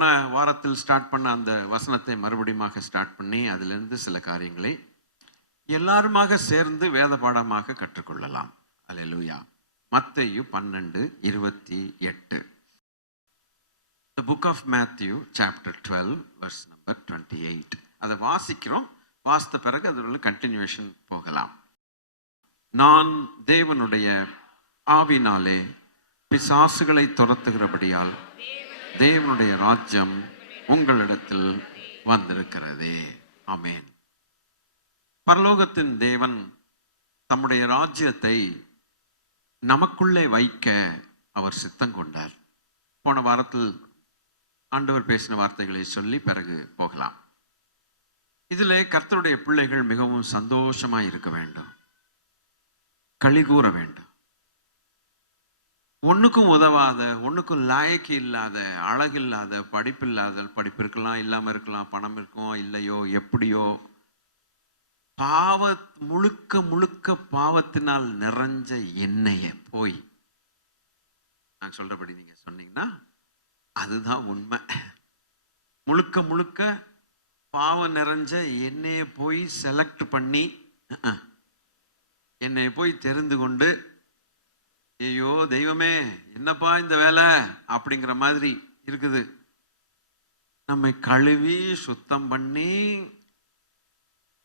போன வாரத்தில் ஸ்டார்ட் பண்ண அந்த வசனத்தை மறுபடியும் ஸ்டார்ட் பண்ணி அதிலிருந்து சில காரியங்களை எல்லாருமாக சேர்ந்து வேத பாடமாக கற்றுக்கொள்ளலாம். அல்லேலூயா. மத்தேயு 12:28. The book of Matthew chapter 12 verse number 28. அதை வாசிக்கிறோம். வாசித்த பிறகு அதில் கண்டினியூஷன் போகலாம். நான் தேவனுடைய ஆவினாலே பிசாசுகளை துரத்துகிறபடியால் தேவனுடைய ராஜ்யம் உங்களிடத்தில் வந்திருக்கிறதே. ஆமென். பரலோகத்தின் தேவன் தம்முடைய ராஜ்யத்தை நமக்குள்ளே வைக்க அவர் சித்தம் கொண்டார். போன வாரத்தில் ஆண்டவர் பேசின வார்த்தைகளை சொல்லி பிறகு போகலாம். இதிலே கர்த்தருடைய பிள்ளைகள் மிகவும் சந்தோஷமாய் இருக்க வேண்டும், களி கூற வேண்டும். ஒன்றுக்கும் உதவாத, ஒன்றுக்கும் லாயக்கு இல்லாத, அழகில்லாத, படிப்பில்லாத, படிப்பு இருக்கலாம், இல்லாமல் இருக்கலாம், பணம் இருக்கும் இல்லையோ, எப்படியோ முழுக்க முழுக்க பாவத்தினால் நிறைஞ்ச எண்ணெய போய் நான் சொல்றபடி நீங்க சொன்னீங்கன்னா அதுதான் உண்மை. முழுக்க முழுக்க பாவம் நிறைஞ்ச எண்ணெயை போய் செலக்ட் பண்ணி என்னை போய் தெரிந்து கொண்டு, ஐயோ தெய்வமே என்னப்பா இந்த வேலை அப்படிங்கிற மாதிரி இருக்குது. நம்மை கழுவி சுத்தம் பண்ணி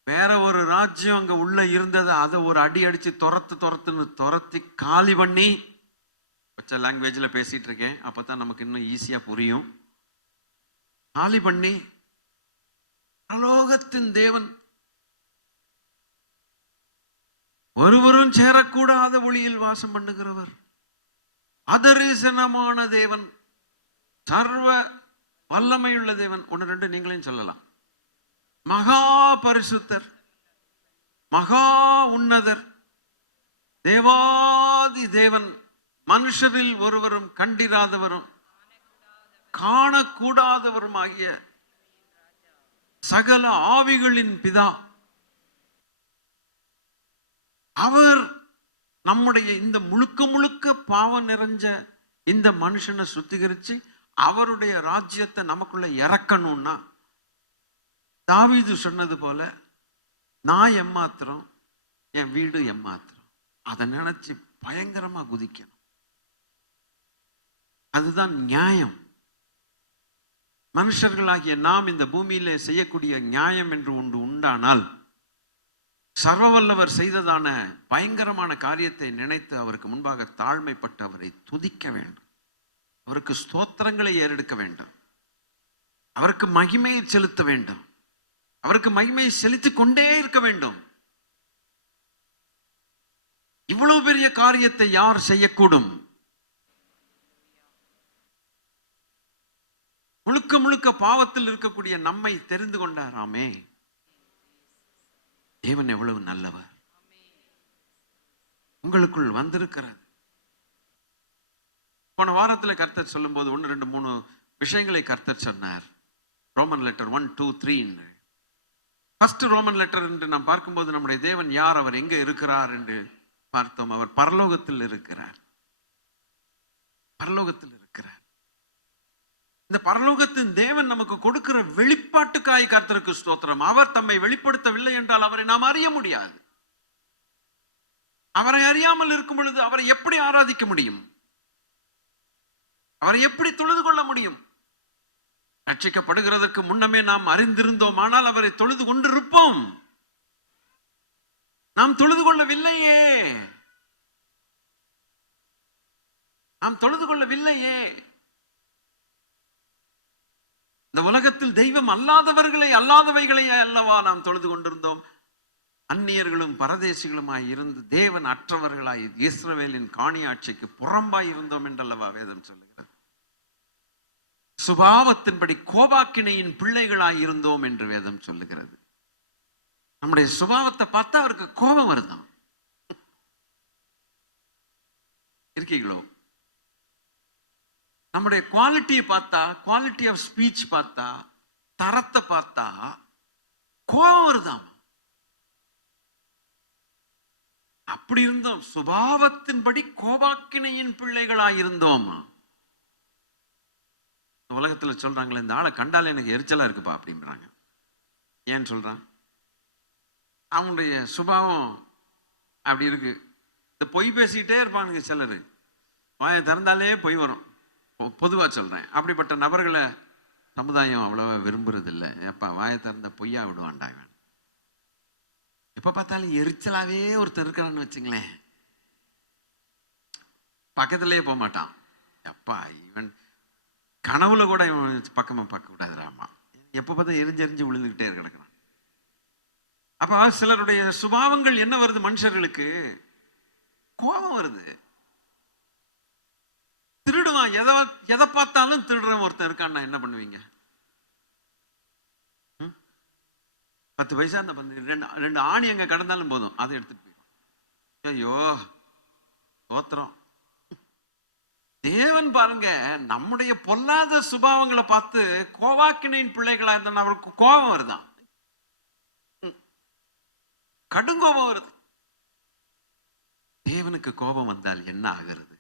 வேற ஒரு ராஜ்யம் அங்க உள்ள இருந்தது, அதை ஒரு அடி அடிச்சு துரத்தி காலி பண்ணி, பச்சை லாங்குவேஜ்ல பேசிட்டு இருக்கேன், அப்பதான் நமக்கு இன்னும் ஈஸியா புரியும். காலி பண்ணி பரலோகத்தின் தேவன் ஒருவரும் சேரக்கூடாத ஒளியில் வாசம் பண்ணுகிறவர், அதரிசனமான தேவன், சர்வ வல்லமையுள்ள தேவன். ஒன்று ரெண்டு நீங்களையும் சொல்லலாம். மகா பரிசுத்தர், மகா உன்னதர், தேவாதி தேவன், மனுஷரில் ஒருவரும் கண்டிராதவரும் காணக்கூடாதவரும் ஆகிய சகல ஆவிகளின் பிதா. அவர் நம்முடைய இந்த முழுக்க முழுக்க பாவம் நிறைஞ்ச இந்த மனுஷனை சுத்திகரிச்சு அவருடைய ராஜ்யத்தை நமக்குள்ள இறக்கணும்னா, தாவீது சொன்னது போல, நான் எம்மாத்திரம், என் வீடு எம்மாத்திரம், அதை நினைச்சு பயங்கரமா குதிக்கணும். அதுதான் நியாயம். மனுஷர்களாகிய நாம் இந்த பூமியிலே செய்யக்கூடிய நியாயம் என்று ஒன்று உண்டானால், சர்வவல்லவர் செய்ததான பயங்கரமான காரியத்தை நினைத்து அவருக்கு முன்பாக தாழ்மைப்பட்டு அவரை துதிக்க வேண்டும், அவருக்கு ஸ்தோத்திரங்களை ஏறெடுக்க வேண்டும், அவருக்கு மகிமையை செலுத்த வேண்டும், அவருக்கு மகிமையை செலுத்திக் கொண்டே இருக்க வேண்டும். இவ்வளவு பெரிய காரியத்தை யார் செய்யக்கூடும்? முழுக்க முழுக்க பாவத்தில் இருக்கக்கூடிய நம்மை தெரிந்து கொண்டாராமே. தேவன் எவ்வளவு நல்லவர். உங்களுக்குள் வந்திருக்கிறது. போன வாரத்தில் கர்த்தர் சொல்லும் போது 1, 2, 3 விஷயங்களை கர்த்தர் சொன்னார். Roman letter 1, 2, 3. First Roman letter என்று நாம் பார்க்கும்போது நம்முடைய தேவன் யார், அவர் எங்கே இருக்கிறார் என்று பார்த்தோம். அவர் பரலோகத்தில் இருக்கிறார். பரலோகத்தில் இருக்கிறார். இந்த பரலோகத்தின் தேவன் நமக்கு கொடுக்கிற வெளிப்பாட்டுக்காய் கர்த்தருக்கு ஸ்தோத்திரம். அவர் தம்மை வெளிப்படுத்தவில்லை என்றால் அவரை நாம் அறிய முடியாது. அவரை அறியாமல் இருக்கும் பொழுது அவரை எப்படி ஆராதிக்க முடியும்? அவரை எப்படி தொழுது கொள்ள முடியும்? ரட்சிக்கப்படுகிறதற்கு முன்னமே நாம் அறிந்திருந்தோம், ஆனால் அவரை தொழுது கொண்டிருப்போம். நாம் தொழுது கொள்ளவில்லையே, நாம் தொழுது கொள்ளவில்லையே. இந்த உலகத்தில் தெய்வம் அல்லாதவைகளை அல்லவா நாம் தொழுது கொண்டிருந்தோம். அந்நியர்களும் பரதேசிகளுமாய் இருந்து தேவன் அற்றவர்களாய் இஸ்ரவேலின் காணியாட்சிக்கு புறம்பாய் இருந்தோம் என்றல்லவா வேதம் சொல்லுகிறது. சுபாவத்தின்படி கோபாக்கினையின் பிள்ளைகளாய் இருந்தோம் என்று வேதம் சொல்லுகிறது. நம்முடைய சுபாவத்தை பார்த்தா அவருக்கு கோபம் வருதான். இருக்கீங்களோ? நம்முடைய குவாலிட்டியை பார்த்தா, குவாலிட்டி ஆஃப் ஸ்பீச் பார்த்தா, தரத்தை பார்த்தா கோபம் வருதாம். அப்படி இருந்தோம். சுபாவத்தின்படி கோபாக்கினையின் பிள்ளைகளாய் இருந்தோம். உலகத்துல சொல்றாங்களே, இந்த ஆளை கண்டாலே எனக்கு எரிச்சலா இருக்குப்பா அப்படின்றாங்க. ஏன்னு சொல்றான்? அவனுடைய சுபாவம் அப்படி இருக்கு. இந்த பொய் பேசிக்கிட்டே இருப்பானுங்க சிலர். வாயை திறந்தாலே பொய் வரும். பொதுவா சொல்றேன். அப்படிப்பட்ட நபர்களை சமுதாயம் அவ்வளவா விரும்புறது இல்லை. எப்பா வாயை திறந்த பொய்யா விடுவான்டா இவன். எப்ப பார்த்தாலும் எரிச்சலாவே ஒருத்தர் இருக்கிறான்னு வச்சுங்களேன், பக்கத்திலேயே போக மாட்டான். அப்பா இவன் கனவுல கூட இவன் பக்கமா பார்க்க கூடாதுராமா, எப்ப பார்த்தா எரிஞ்செறிஞ்சு விழுந்துகிட்டே கிடக்கிறான். அப்ப சிலருடைய சுபாவங்கள் என்ன வருது? மனுஷர்களுக்கு கோபம் வருது. திருடுவான். எதை பார்த்தாலும் திருடுறவன் ஒருத்தன் இருக்கான்னா என்ன பண்ணுவீங்க? 10 பைசா அந்த 2 ஆணி எங்க கடந்தாலும் போதும், அதை எடுத்துட்டு போயிடும். ஐயோ தோத்திரம். தேவன் பாருங்க, நம்முடைய பொல்லாத சுபாவங்களை பார்த்து கோவாக்கினின் பிள்ளைகளா இருந்தா அவருக்கு கோபம் வருதான், கடுங்கோபம் வருது. தேவனுக்கு கோபம் வந்தால் என்ன ஆகிறது?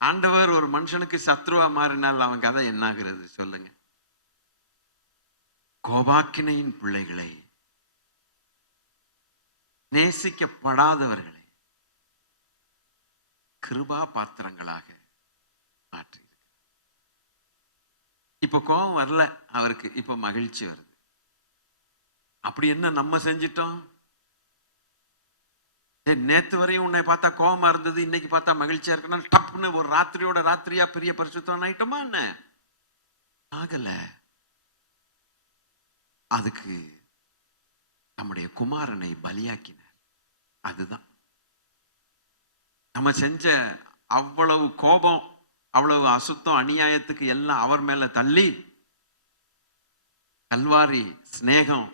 ஆண்டவர் ஒரு மனுஷனுக்கு சத்ருவா மாறினால் அவன் கதை என்ன ஆகிறது சொல்லுங்க? கோபாக்கினையின் பிள்ளைகளை, நேசிக்கப்படாதவர்களை கிருபா பாத்திரங்களாக மாற்றி. இப்ப கோபம் வரல அவருக்கு, இப்ப மகிழ்ச்சி வருது. அப்படி என்ன நம்ம செஞ்சிட்டோம்? நேத்து வரையும் உன்னை பார்த்தா கோபமா இருந்தது, இன்னைக்கு பார்த்தா மகிழ்ச்சியா இருக்கணும், டப்புன்னு ஒரு ராத்திரியோட ராத்திரியா பெரிய பரிசுத்தம் ஆயிட்டோமா என்ன? ஆகல. அதுக்கு நம்முடைய குமாரனை பலியாக்கினார். அதுதான் நம்ம செஞ்ச அவ்வளவு கோபம், அவ்வளவு அசுத்தம், அநியாயத்துக்கு எல்லாம் அவர் மேல தள்ளி, கல்வாரி ஸ்நேகம்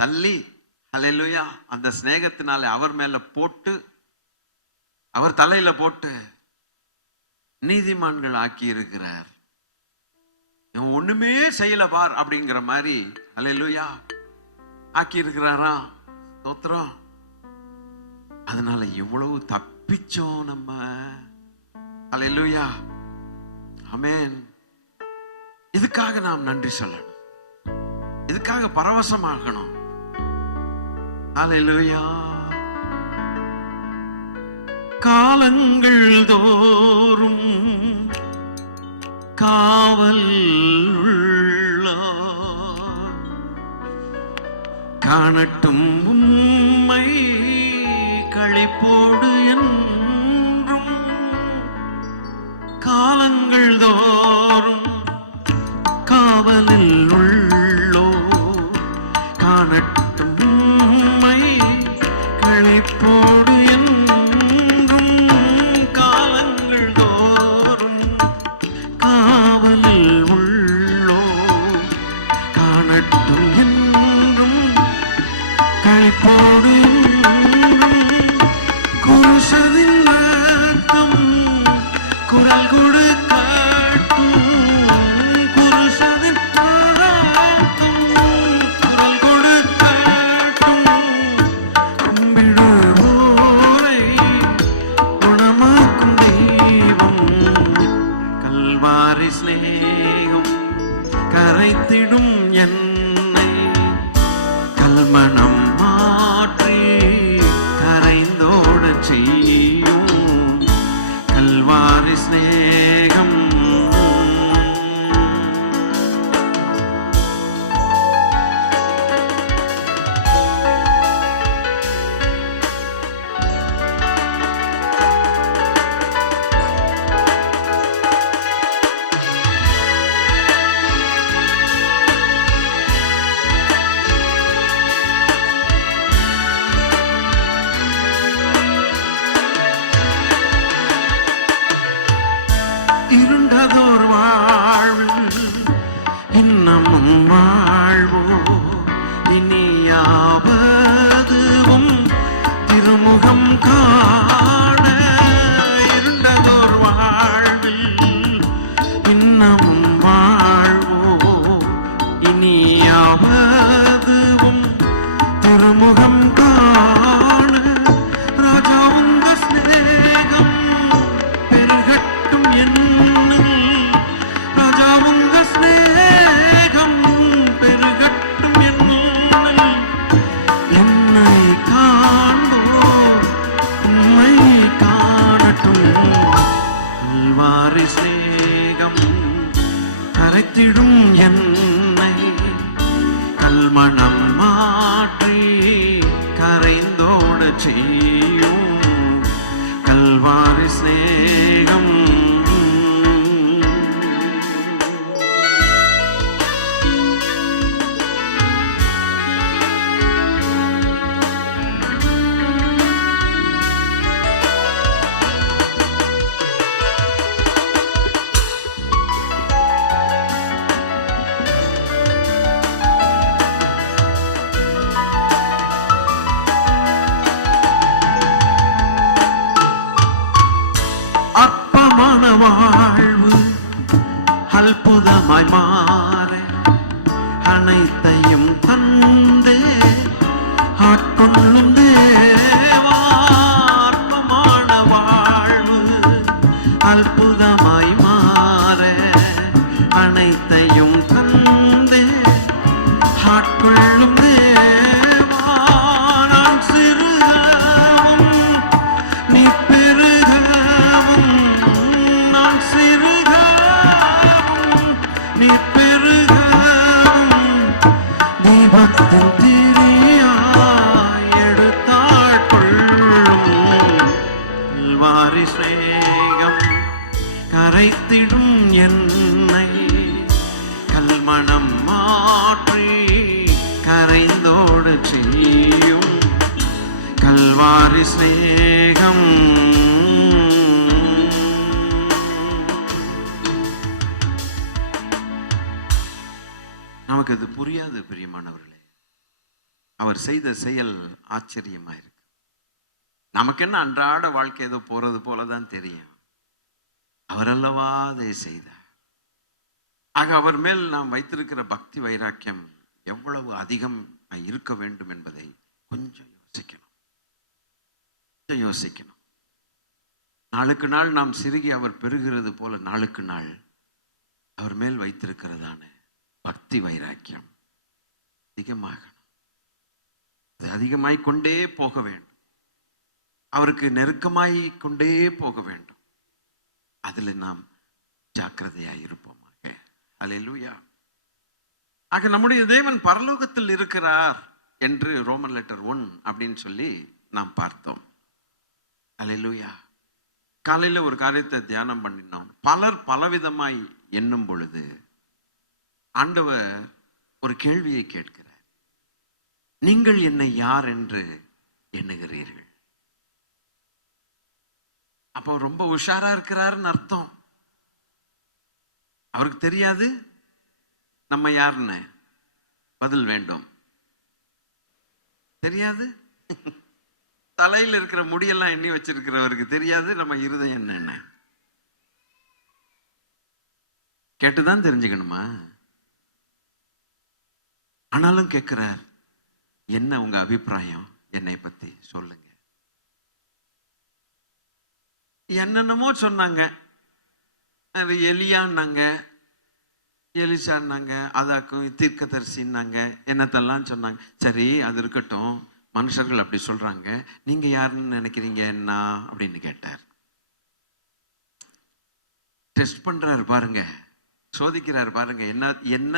தள்ளி, ஹல்லேலூயா, அந்த ஸ்நேகத்தினால அவர் மேல போட்டு, அவர் தலையில போட்டு நீதிமான்கள் ஆக்கி இருக்கிறார். ஒண்ணுமே செய்யல பார் அப்படிங்கிற மாதிரி ஹல்லேலூயா ஆக்கி இருக்கிறாரா? ஸ்தோத்திரம். அதனால எவ்வளவு தப்பிச்சோம் நம்ம. ஹல்லேலூயா, ஆமென். இதுக்காக நாம் நன்றி சொல்லணும், இதுக்காக பரவசமாகணும். ஹல்லேலூயா. காலங்கள் தோறும் காவல் காணட்டும் உம்மை களிப்போடு என்றும். காலங்கள் தோறும் காவலில் உள்ளோ காணட்டும் உம்மை களிப்போடு என்றும். காலங்கள் தோறும் காவலில் உள்ளோ காணட்டும் என்றும் களிப்போடு என்றும். குருசதின் ரத்தம் குரல் கொடுக்கட்டும், குருசதின் ரத்தம் குரல் கொடுக்கட்டும். கும்பிடுவோரை குணமாக்கும் தெய்வம், கல்வாரி ஸ்நேகம் கரைத்திடும் என்னை. கல்மணம் மாற்றி கரைந்தோட செய்யும் கல்வாரி ஸ்நேகம். இருண்டதோர் வாழ்வு இன்னமும் வாழ்வோ, இனியாவதுவும் திருமுகம் காண. இருண்டதோர் வாழ்வில் இன்னமும் வாழ்வோ, இனியாவதுவும் திருமுகம் காண. ராஜா உந்த ஸ்நேகம் பெருகட்டும் என்னில், கரைத்திடும் என்னை கல்மணம் மாற்றி கரைந்தோட செய்யும் கல்வாரி ஸ்நேகம். வாழ்வு அற்புதமாய் மாற அனைத்தையும் தந்தே ஆட்கொள்ளும் தேவா. அற்பமான வாழ்வு அற்புதமாய் மாற அனைத்தையும் தந்தே ஆட்கொள்ளும் தேவா. நான் சிறுகவும் நீ பெருகவும், நான் சிறுகவும் நீ பெருகவும், தீபத்தின் திரியாய் எடுத்தாட்கொள்ளும் கல்வாரி ஸ்நேகம். கரைத்திடும் என்னை கல்மணம் மாற்றி கரைந்தோடு செய்யும் கல்வாரி ஸ்நேகம். நமக்கு அது புரியாது பிரியமானவர்களே. அவர் செய்த செயல் ஆச்சரியமாயிருக்கு. நமக்கு என்ன அன்றாட வாழ்க்கை ஏதோ போறது போலதான் தெரியும். அவர் அல்லவா அதை செய்தார். ஆக அவர் மேல் நாம் வைத்திருக்கிற பக்தி வைராக்கியம் எவ்வளவு அதிகம் இருக்க வேண்டும் என்பதை கொஞ்சம் யோசிக்கணும். நாளுக்கு நாள் நாம் சிறுகி அவர் பெறுகிறது போல நாளுக்கு நாள் அவர் மேல் வைத்திருக்கிறதான பக்தி வைராக்கியம் அதிகமாகணும். அது அதிகமாய் கொண்டே போக வேண்டும். அவருக்கு நெருக்கமாய் கொண்டே போக வேண்டும். அதில் நாம் ஜாக்கிரதையாய் இருப்போமாக. அல்லேலூயா. ஆக நம்முடைய தேவன் பரலோகத்தில் இருக்கிறார் என்று ரோமன் லெட்டர் 1 அப்படின்னு சொல்லி நாம் பார்த்தோம். அல்லேலூயா. காலையில் ஒரு காரியத்தை தியானம் பண்ணினோம். பலர் பலவிதமாய் எண்ணும் பொழுது ஆண்டவர் ஒரு கேள்வியை கேட்கிறார். நீங்கள் என்னை யார் என்று எண்ணுகிறீர்கள்? அப்போ ரொம்ப உஷாரா இருக்கிறாருன்னு அர்த்தம். அவருக்கு தெரியாது நம்ம யாருன்னு பதில் வேண்டும். தெரியாது. தலையில் இருக்கிற முடியெல்லாம் எண்ணி வச்சிருக்கிறவருக்கு தெரியாது நம்ம இருதயம் என்னென்ன. கேட்டுதான் தெரிஞ்சுக்கணுமா? ஆனாலும் கேட்கிறார், என்ன உங்க அபிப்பிராயம் என்னை பத்தி சொல்லுங்க. என்னென்னமோ சொன்னாங்க. எலியான்னாங்க, எலிசான்னாங்க, அதாக்கும் தீர்க்கதரிசின்னாங்க, என்னத்தெல்லாம் சொன்னாங்க. சரி, அது இருக்கட்டும். மனுஷர்கள் அப்படி சொல்றாங்க, நீங்க யாருன்னு நினைக்கிறீங்க என்ன அப்படின்னு கேட்டார். டெஸ்ட் பண்றாரு பாருங்க, சோதிக்கிறாரு பாருங்க. என்ன என்ன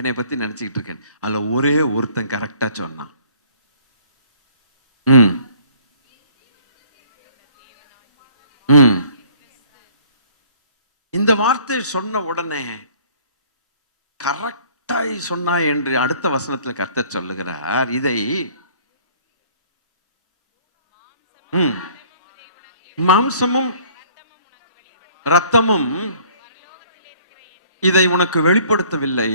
என்னை பத்தி நினைச்சுக்கிட்டு இருக்கேன். அதுல ஒரே ஒருத்தன் கரெக்டா சொன்னான். இந்த வார்த்தை சொன்ன உடனே கரெக்டாய் சொன்னா என்று அடுத்த வசனத்துல கர்த்தர் சொல்லுகிறார், இதை மாம்சமும் இரத்தமும் இதை உனக்கு வெளிப்படுத்தவில்லை,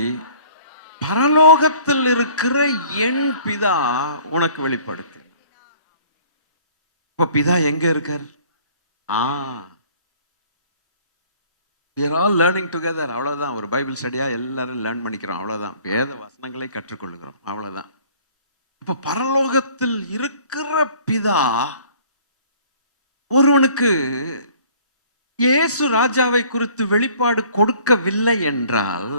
பரலோகத்தில் இருக்கிற என் பிதா உனக்கு வெளிப்படுத்து. இப்ப பிதா எங்க இருக்கார்? we are all learning together. அவ்வளவுதான். ஒரு பைபிள் ஸ்டடியா எல்லாரும் லேர்ன் பண்ணிக்கிறோம். அவ்வளவுதான். வேத வசனங்களை கற்றுக்கொள்ளுகிறோம். அவ்வளவுதான். இப்ப பரலோகத்தில் இருக்கிற பிதா ஒருவனுக்கு இயேசு ராஜாவை குறித்து வெளிப்பாடு கொடுக்கவில்லை என்றால்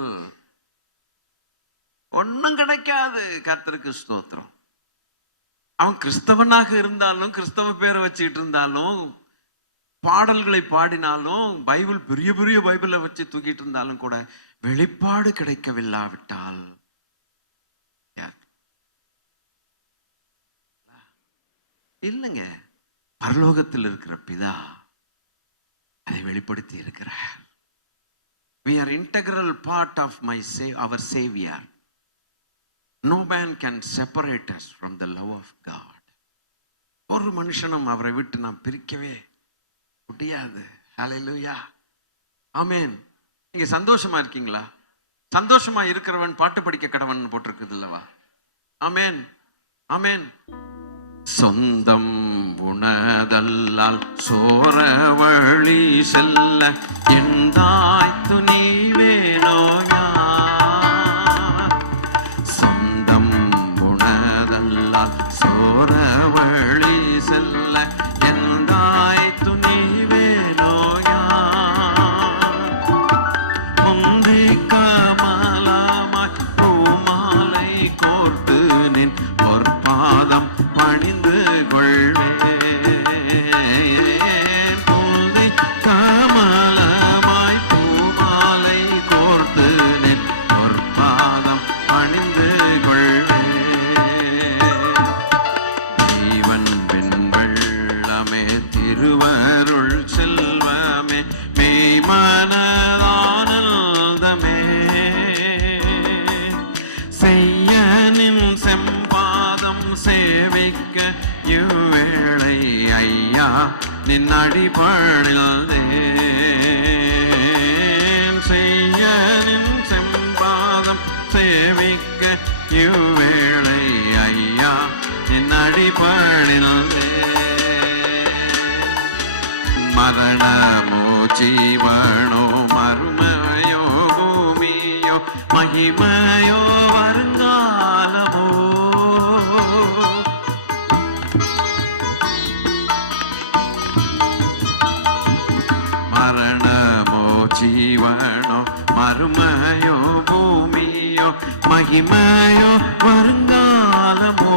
ஒன்னும் கிடைக்காது. கர்த்தருக்கு ஸ்தோத்திரம். அவன் கிறிஸ்தவனாக இருந்தாலும், கிறிஸ்தவ பேரை வச்சுக்கிட்டு இருந்தாலும், பாடல்களை பாடினாலும், பைபிள் பெரிய பெரிய பைபிளை வச்சு தூக்கிட்டு இருந்தாலும் கூட வெளிப்பாடு கிடைக்கவில்லாவிட்டால் இல்லைங்க, பரலோகத்தில் இருக்கிற பிதா அதை வெளிப்படுத்தி இருக்கிறார். We are integral part of our Savior. No man can separate us from the love of God. ஒரு மனுஷனும் அவரை விட்டு நாம் பிரிக்கவே முடியாது. ஹல்லேலூயா, ஆமென். நீங்க சந்தோஷமா இருக்கீங்களா? சந்தோஷமா இருக்கிறவன் பாட்டு படிக்க கடவன் போட்டிருக்குது இல்லவா? ஆமென், ஆமென். சொந்தம் உணதல்லால் சோர வழி செல்ல எந்தாய் துணிவேனோயா. சொந்தம் உணதல்லால் சோர வழி செல்ல எந்தாய் துணிவேனோயா. முந்தி கமலமாய் பூமாலை கோர்த்து நின் பொற்பாதம் பணிந்து கொள்வேன். முந்தி கமலமாய் பூமாலை கோர்த்து நின் பொற்பாதம் பணிந்து கொள்வேன். ஜீவன் வெண்வெள்ளமே திருவருள் செல்வமே மெய்மனதானந்தமே செய்யனின் செம்பாதம் சேவிக்க இவ்வேளை ஐயா நின் அடிபணிந்தேன். செய்யனின் செம்பாதம் சேவிக்க இவ்வேளை ஐயா நின் அடிபணிந்தேன். மரணமோ ஜீவனோ மறுமையோ பூமியோ மகிமையோ வருங்காலமோ மரணமோ ஜீவனோ மறுமையோ பூமியோ மகிமையோ வருங்காலமோ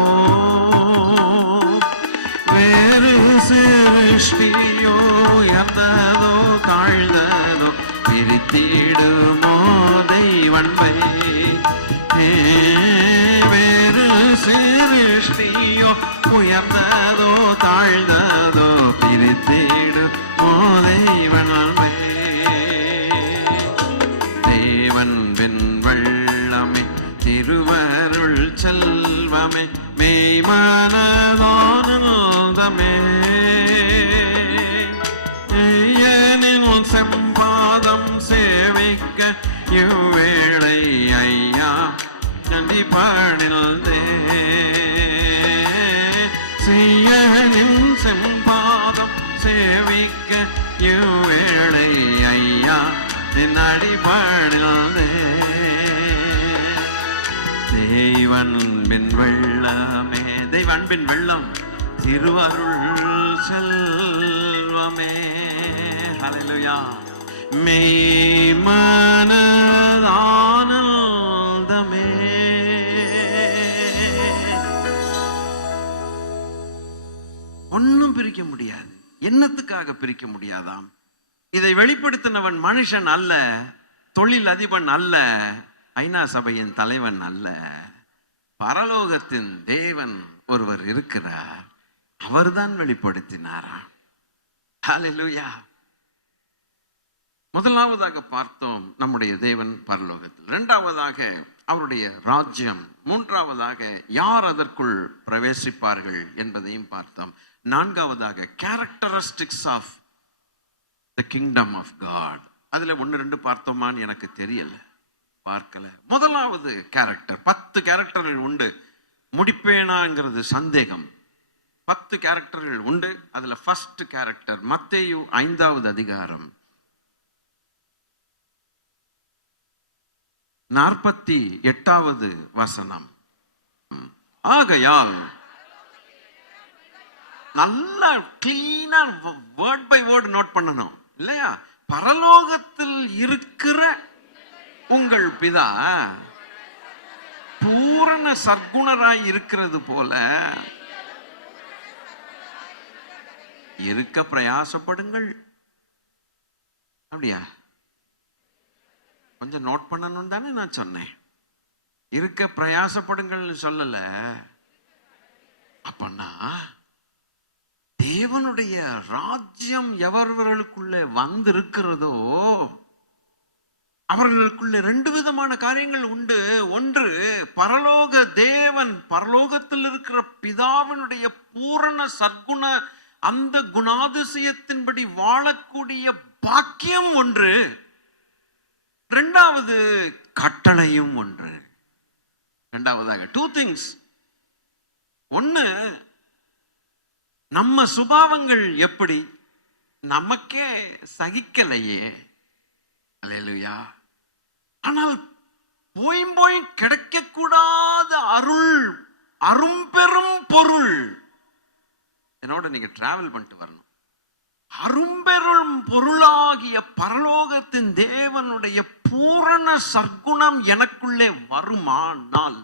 வேறு சிருஷ்டியோ உயர்ந்ததோ தாழ்ந்ததோ பிரித்திடுமோ தெய்வன்மை. வேறு சிருஷ்டியோ உயர்ந்ததோ தாழ்ந்ததோ பிரித்திடுமோ தெய்வன்மை. தேவன் வெண்வெள்ளமே திருவருள் செல்வமே மெய்மனதானந்தமே ஐயனின் செம்பாதம் சேவிக்க இவ்வேளை ஐயா நன்றி பணிந்தேன். செய்யனின் செம்பாதம் சேவிக்க இவ்வேளை ஐயா நின் அடிபணிந்தேன். தெய்வன்பின் வெள்ளமே தெய்வன்பின் வெள்ளம் திருவருள் செல்வமே ஹல்லேலூயா மெய்மனதானந்தமே. ஒன்னும் பிரிக்க முடியாது. என்னத்துக்காக பிரிக்க முடியாதாம்? இதை வெளிப்படுத்தினவன் மனுஷன் அல்ல, தொழில் அதிபன் அல்ல, ஐநா சபையின் தலைவன் அல்ல. பரலோகத்தின் தேவன் ஒருவர் இருக்கிறார், அவர்தான் வெளிப்படுத்தினாராம். ஹல்லேலூயா. முதலாவதாக பார்த்தோம் நம்முடைய தேவன் பரலோகத்தில். இரண்டாவதாக அவருடைய ராஜ்யம். மூன்றாவதாக யார் அதற்குள் பிரவேசிப்பார்கள் என்பதையும் பார்த்தோம். நான்காவதாக characteristics of the kingdom of God. அதுல 1-2 பார்த்தோமான்னு எனக்கு தெரியல, பார்க்கல. முதலாவது கேரக்டர், 10 கேரக்டர்கள் உண்டு. முடிப்பேனாங்கிறது சந்தேகம். 10 கேரக்டர்கள் உண்டு. அதுல ஃபர்ஸ்ட் கேரக்டர் மத்தேயு 5வது அதிகாரம் 48வது வசனம். ஆகையால் நல்லா கிளீனா வேர்ட் பை வேர்ட் நோட் பண்ணணும் இல்லையா? பரலோகத்தில் இருக்கிற உங்கள் பிதா பூரண சர்க்குணராய் இருக்கிறது போல இருக்க பிரயாசப்படுங்கள். அப்படியா? கொஞ்சம் நோட் பண்ணணும் தானே நான் சொன்னேன். இருக்க பிரயாசப்படுங்கள்னு சொல்லல. அப்பன்னா தேவனுடைய ராஜ்யம் எவர்களுக்குள்ளே வந்திருக்கிறதோ அவர்களுக்குள்ள 2 விதமான காரியங்கள் உண்டு. ஒன்று, பரலோக தேவன், பரலோகத்தில் இருக்கிற பிதாவினுடைய பூரண சற்குண அந்த குணாதிசயத்தின்படி வாழக்கூடிய பாக்கியம் ஒன்று. 2வது, கட்டளையும் ஒன்று. 2வதாக 2 things. ஒன்று, நம்ம சுபாவங்கள் எப்படி நமக்கே சகிக்கலையே. அல்லேலூயா. ஆனால் போய் கிடைக்கக்கூடாத அருள், அரும்பெரும் பொருள். என்னோட நீங்க டிராவல் பண்ணிட்டு வரணும். அரும்பெரும் பொருளாகிய பரலோகத்தின் தேவனுடைய பூரண சற்குணம் எனக்குள்ளே வருமானால்,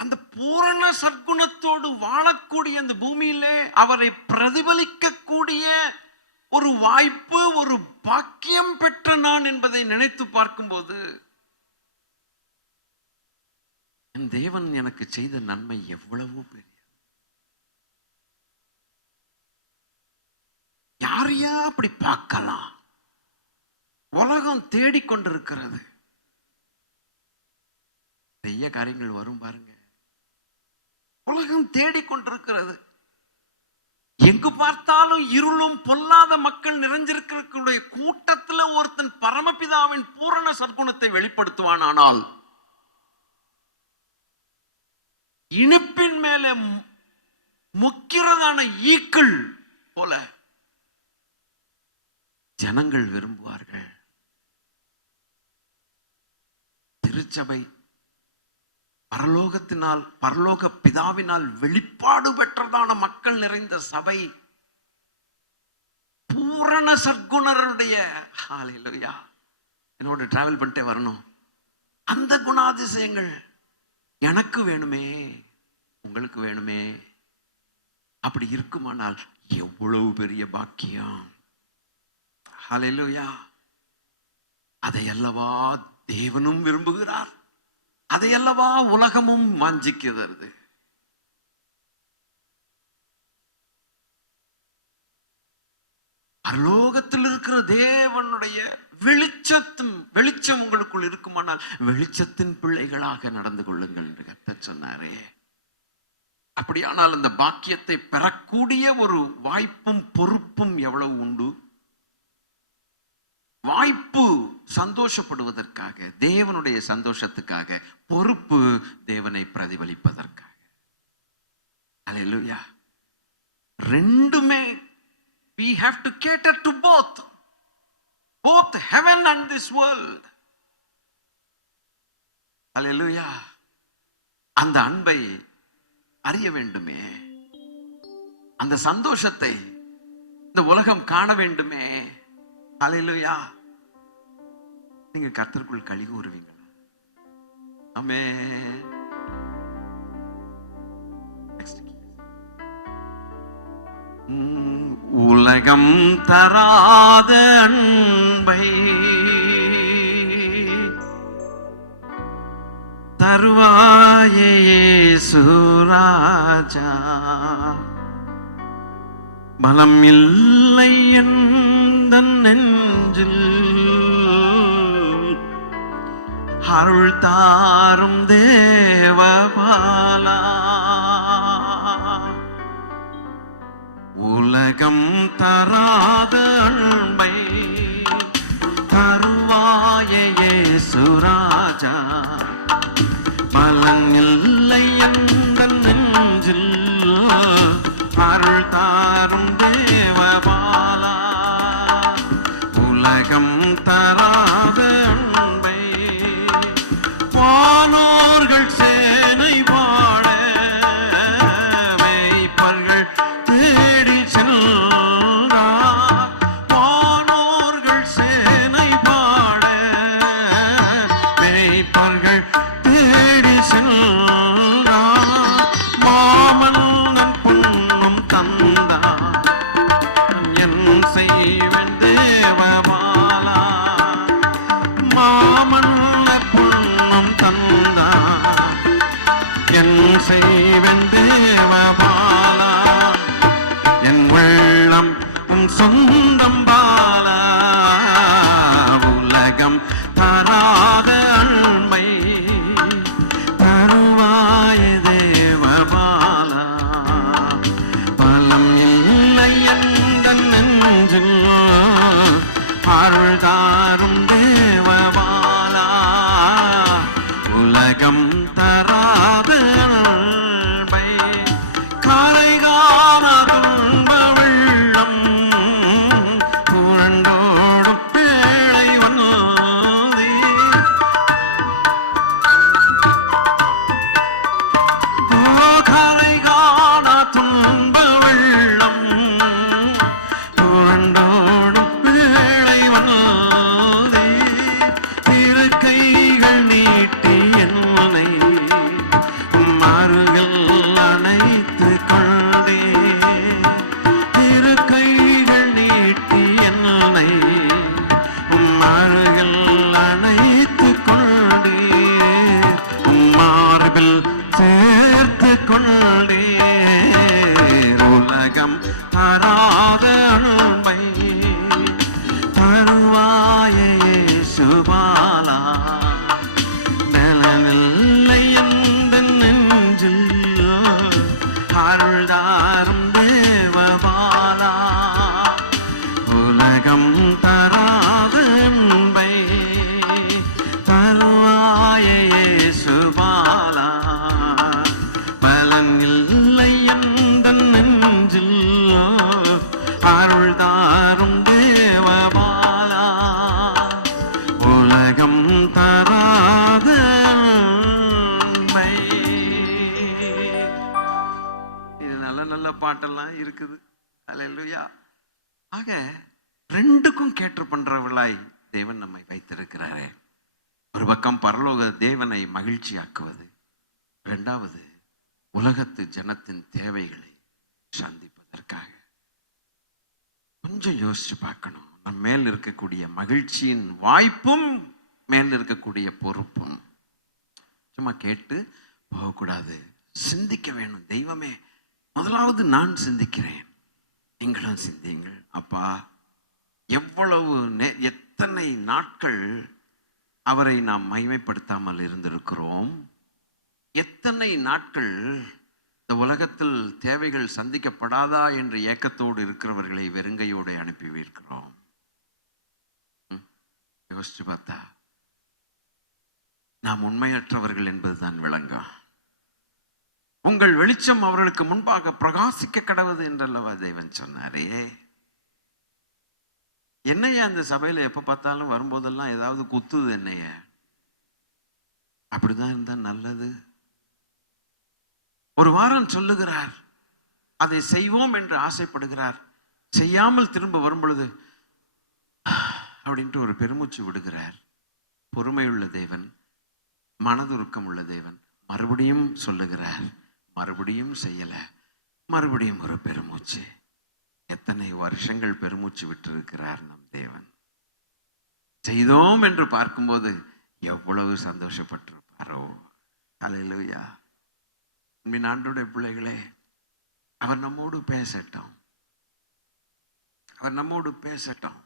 அந்த பூரண சற்குணத்தோடு வாழக்கூடிய அந்த பூமியிலே அவரை பிரதிபலிக்கக்கூடிய ஒரு வாய்ப்பு, ஒரு பாக்கியம் பெற்ற நான் என்பதை நினைத்து பார்க்கும்போது என் தேவன் எனக்கு செய்த நன்மை எவ்வளவோ பெரிய. யாரையா அப்படி பார்க்கலாம்? உலகம் தேடிக்கொண்டிருக்கிறது. நிறைய காரியங்கள் வரும் பாருங்க. உலகம் தேடிக்கொண்டிருக்கிறது. எங்கு பார்த்தாலும் இருளும் பொல்லாத மக்கள் நிறைஞ்சிருக்கிற கூட்டத்தில் ஒருத்தன் பரமபிதாவின் பூரண சற்குணத்தை வெளிப்படுத்துவான். ஆனால் இனிப்பின் மேலே முக்கிறதான ஈக்கள் போல ஜனங்கள் விரும்புவார்கள். திருச்சபை பரலோகத்தினால், பரலோக பிதாவினால் வெளிப்பாடு பெற்றதான மக்கள் நிறைந்த சபை, பூரண சற்குணருடைய, ஹல்லேலூயா, என்னோட டிராவல் பண்ணிட்டே வரணும். அந்த குணாதிசயங்கள் எனக்கு வேணுமே, உங்களுக்கு வேணுமே. அப்படி இருக்குமானால் எவ்வளவு பெரிய பாக்கியம். ஹல்லேலூயா. அதையல்லவா தேவனும் விரும்புகிறார், அதையல்லவா உலகமும் வாஞ்சிக்கிறது. பரலோகத்தில் இருக்கிற தேவனுடைய வெளிச்சம் உங்களுக்குள் இருக்குமானால் வெளிச்சத்தின் பிள்ளைகளாக நடந்து கொள்ளுங்கள் என்று கர்த்தர் சொன்னாரே. அப்படியானால் அந்த பாக்கியத்தை பெறக்கூடிய ஒரு வாய்ப்பும் பொறுப்பும் எவ்வளவு உண்டு. வாய்ப்பு சந்தோஷப்படுவதற்காக, தேவனுடைய சந்தோஷத்துக்காக. பொறுப்பு தேவனை பிரதிபலிப்பதற்காக. அல்லேலூயா. ரெண்டுமே we have to cater to both heaven and this world. அல்லேலூயா. அந்த அன்பை அறிய வேண்டுமே, அந்த சந்தோஷத்தை இந்த உலகம் காண வேண்டுமே. அல்லேலூயா. நீங்க கர்த்தருக்குள் களி கூறுவீங்களா? ஆமென். உலகம் தராத அன்பை தருவாயே இயேசு ராஜா. பலம் இல்லை எந்தன் நெஞ்சில், அருள் தாரும் தேவபாலா. உலகம் தராத அன்பை தருவாயே இயேசு ராஜா. பலன் இல்லை எந்தன் நெஞ்சில், அருள் தாரும் தேவபாலா. உலகம் தராத அன்பை வானோர்கள் சேனை வாழ மேய்ப்பர்கள் தேடி சென்றார். வானோர்கள் சேனை வாழ செய்வன் தேவபாலா, என் உள்ளம் உன் சொந்தம் பாலா. உலகம் தராத அண்மை தருவாய தேவபாலா. பலம் இல்லை எந்த நெஞ்சில் அருள் தாரும் தேவபாலா. உலகம் தராத அன்பை காலை காண துன்ப வெள்ளம் புரண்டோடும் பேழை வந்தே. காலை காண துன்ப வெள்ளம் புரண்டோடும் பேழை வந்தே. இரு கைகள் நீட்டி என்னை அருகில் அணைத்து கொண்டே. இரு கைகள் நீட்டி என்னை அருகில் அணைத்து கொண்டே. மார்பில் சேர்த்து கொண்டே. உலகம் தராத அன்பை தருவாயே சுபாலா. நலனில்லை எந்த நெஞ்சில் அருள்தாரும் தேவபாலா. உலகம் தராத அன்பை தருவாயே சுபாலா. பலன் இல்லை எந்த நெஞ்சில் அருள்தாரும் தேவபாலா. உலகம் தராத அன்பை. இது நல்ல நல்ல பாட்டெல்லாம் இருக்குது. அல்லேலூயா. ஆக ரெண்டுக்கும் கேட்டு பண்றவர்களாய் தேவன் நம்மை வைத்திருக்கிறாரே. ஒரு பக்கம் பரலோக தேவனை மகிழ்ச்சியாக்குவது, இரண்டாவது உலகத்து ஜனத்தின் தேவைகளை சந்திப்பதற்காக. கொஞ்சம் யோசிச்சு பார்க்கணும். நம்ம மேல் இருக்கக்கூடிய மகிழ்ச்சியின் வாய்ப்பும் மேல் இருக்கக்கூடிய பொறுப்பும். சும்மா கேட்டு போகக்கூடாது, சிந்திக்க வேணும். தெய்வமே, முதலாவது நான் சிந்திக்கிறேன், நீங்களும் சிந்தியுங்கள். அப்பா, எவ்வளவு எத்தனை நாட்கள் அவரை நாம் மகிமைப்படுத்தாமல் இருந்திருக்கிறோம். எத்தனை நாட்கள் இந்த உலகத்தில் தேவைகள் சந்திக்கப்படாதா என்று ஏக்கத்தோடு இருக்கிறவர்களை வெறுங்கையோடு அனுப்பி வைக்கிறோம். யோசிச்சு பார்த்தா நாம் உண்மையற்றவர்கள் என்பதுதான் விளங்கும். உங்கள் வெளிச்சம் அவர்களுக்கு முன்பாக பிரகாசிக்க கடவுது என்றல்லவா தேவன் சொன்னாரே. என்னைய அந்த சபையில எப்ப பார்த்தாலும் வரும்போதெல்லாம் ஏதாவது குத்துது என்னைய. அப்படிதான் இருந்தா நல்லது. ஒரு வாரம் சொல்லுகிறார், அதை செய்வோம் என்று ஆசைப்படுகிறார், செய்யாமல் திரும்ப வரும் பொழுது அப்படின்ட்டு ஒரு பெருமூச்சு விடுகிறார். பொறுமையுள்ள தேவன், மனதுருக்கம் உள்ள தேவன். மறுபடியும் சொல்லுகிறார், மறுபடியும் செய்யல, மறுபடியும் ஒரு பெருமூச்சு. எத்தனை வருஷங்கள் பெருமூச்சு விட்டிருக்கிறார் நம் தேவன். செய்தோம் என்று பார்க்கும்போது எவ்வளவு சந்தோஷப்பட்டிருப்பாரோ. அல்லேலூயா. அன்பின் ஆண்டவருடைய பிள்ளைகளே, அவர் நம்மோடு பேசட்டும், அவர் நம்மோடு பேசட்டும்,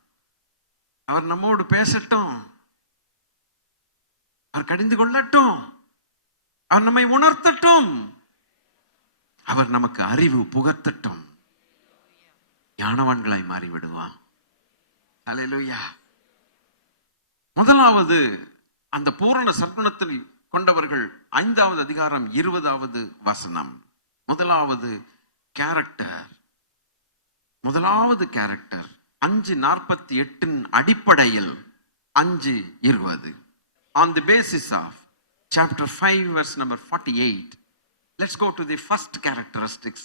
அவர் நம்மோடு பேசட்டும், அவர் கடிந்து கொள்ளட்டும், அவர் நம்மை உணர்த்தட்டும், அவர் நமக்கு அறிவு புகட்டட்டும். ஞானவான்களாய் மாறி விடுவான். அல்லேலூயா. முதலாவது அந்த பூரண சற்குணத்தில் கொண்டவர்கள் 5வது அதிகாரம் 20வது வசனம். முதலாவது கேரக்டர் 5:48 அடிப்படையில் 5:20. On the basis of chapter 5 verse number 48, let's go to the first characteristics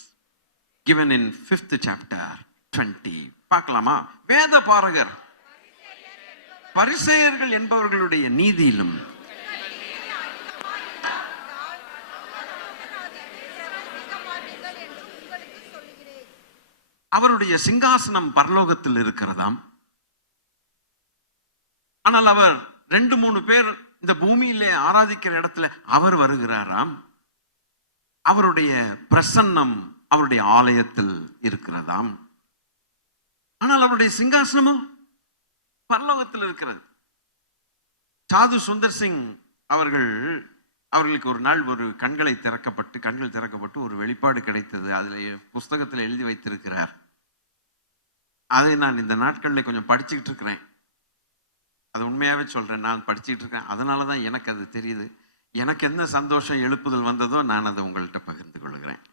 given in 5th chapter 20. பார்க்கலாமா? வேத பாரகர் பரிசேயர்கள் என்பவர்களுடைய நீதியிலும் அவருடைய சிங்காசனம் பரலோகத்தில் இருக்கிறதாம். ஆனால் அவர் 2-3 பேர் இந்த பூமியிலே ஆராதிக்கிற இடத்துல அவர் வருகிறாராம். அவருடைய பிரசன்னம் அவருடைய ஆலயத்தில் இருக்கிறதாம். ஆனால் அவருடைய சிங்காசனமோ பரலோகத்தில் இருக்கிறது. சாது சுந்தர் சிங் அவர்களுக்கு ஒரு நாள் ஒரு கண்கள் திறக்கப்பட்டு ஒரு வெளிப்பாடு கிடைத்தது. அதில் புஸ்தகத்தில் எழுதி வைத்திருக்கிறார். அதை நான் இந்த நாட்களில் கொஞ்சம் படிச்சுக்கிட்டு இருக்கிறேன். அது உண்மையாகவே சொல்கிறேன், நான் படிச்சுக்கிட்டு இருக்கேன். அதனால தான் எனக்கு அது தெரியுது. எனக்கு என்ன சந்தோஷம் எழுப்புதல் வந்ததோ நான் அதை உங்கள்கிட்ட பகிர்ந்து கொள்கிறேன்.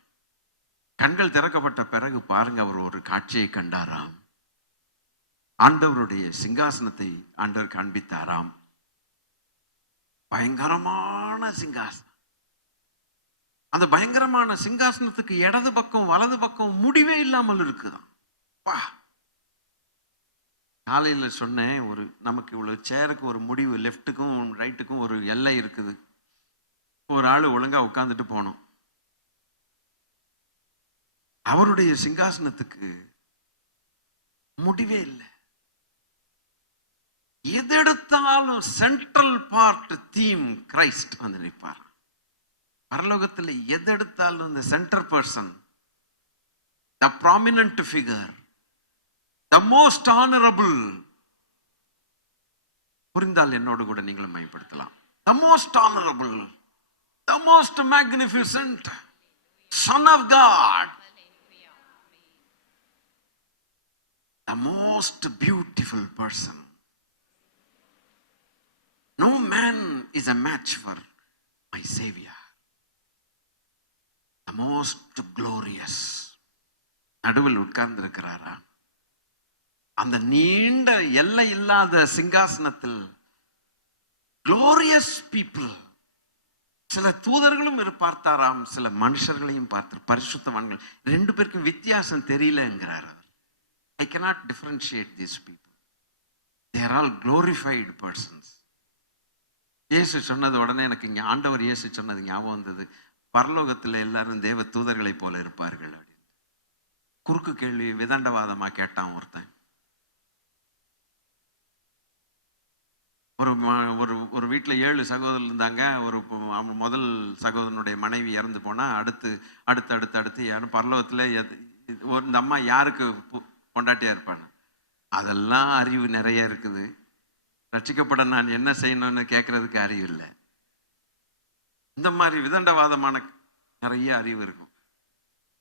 கண்கள் திறக்கப்பட்ட பிறகு பாருங்க, அவர் ஒரு காட்சியை கண்டாராம். ஆண்டவருடைய சிங்காசனத்தை ஆண்டவர் காண்பித்தாராம். பயங்கரமான சிங்காசனம். அந்த பயங்கரமான சிங்காசனத்துக்கு இடது பக்கம் வலது பக்கம் முடிவே இல்லாமல் இருக்குதான். காலையில் சொன்னேன், நமக்கு இவ்வளவு சேருக்கு ஒரு முடிவு, லெஃப்ட்டுக்கும் ரைட்டுக்கும் ஒரு எல்லை இருக்குது. ஒரு ஆள் ஒழுங்கா உட்கார்ந்துட்டு போனோம். அவருடைய சிங்காசனத்துக்கு முடிவே இல்லை. எதெடுத்தாலும் சென்ட்ரல் பார்ட் தீம் கிரைஸ்ட் வந்து நிற்பார். பரலோகத்தில் எதெடுத்தாலும் இந்த centre person, the prominent figure, the most honourable. புரிந்தால் என்னோடு கூட நீங்களும் மையப்படுத்தலாம். The most honourable, the most magnificent son of God, the most beautiful person. No man is a match for my Savior. The most glorious. நடுவில் உட்கார்ந்து இருக்கிறாரா? அந்த நீண்ட எல்லை இல்லாத சிங்காசனத்தில் glorious people. சில தூதர்களும் பார்த்தாராம், சில மனுஷர்களையும் பார்த்தார், பரிசுத்தவான்கள். ரெண்டு பேருக்கும் வித்தியாசம் தெரியலங்கிறார் அவர். I cannot differentiate these people. They are all glorified persons. இயேசு சொன்னது உடனே எனக்கு இங்கே ஆண்டவர் இயேசு சொன்னது ஞாபகம் வந்தது. பரலோகத்தில் எல்லாரும் தேவ தூதர்களை போல இருப்பார்கள் அப்படின்னு. குறுக்கு கேள்வி விதண்டவாதமா கேட்டான் ஒருத்தன். ஒரு வீட்டில் 7 சகோதரர் இருந்தாங்க. முதல் சகோதரனுடைய மனைவி இறந்து போனா அடுத்து யாரும் பரலோகத்தில் இந்த அம்மா யாருக்கு கொண்டாட்டியா இருப்பாங்க. அதெல்லாம் அறிவு நிறைய இருக்குது. ரட்சிக்கப்பட நான் என்ன செய்யணும்னு கேட்கறதுக்கு அறிவு இல்லை. இந்த மாதிரி விதண்டவாதமான நிறைய அறிவு இருக்கும்.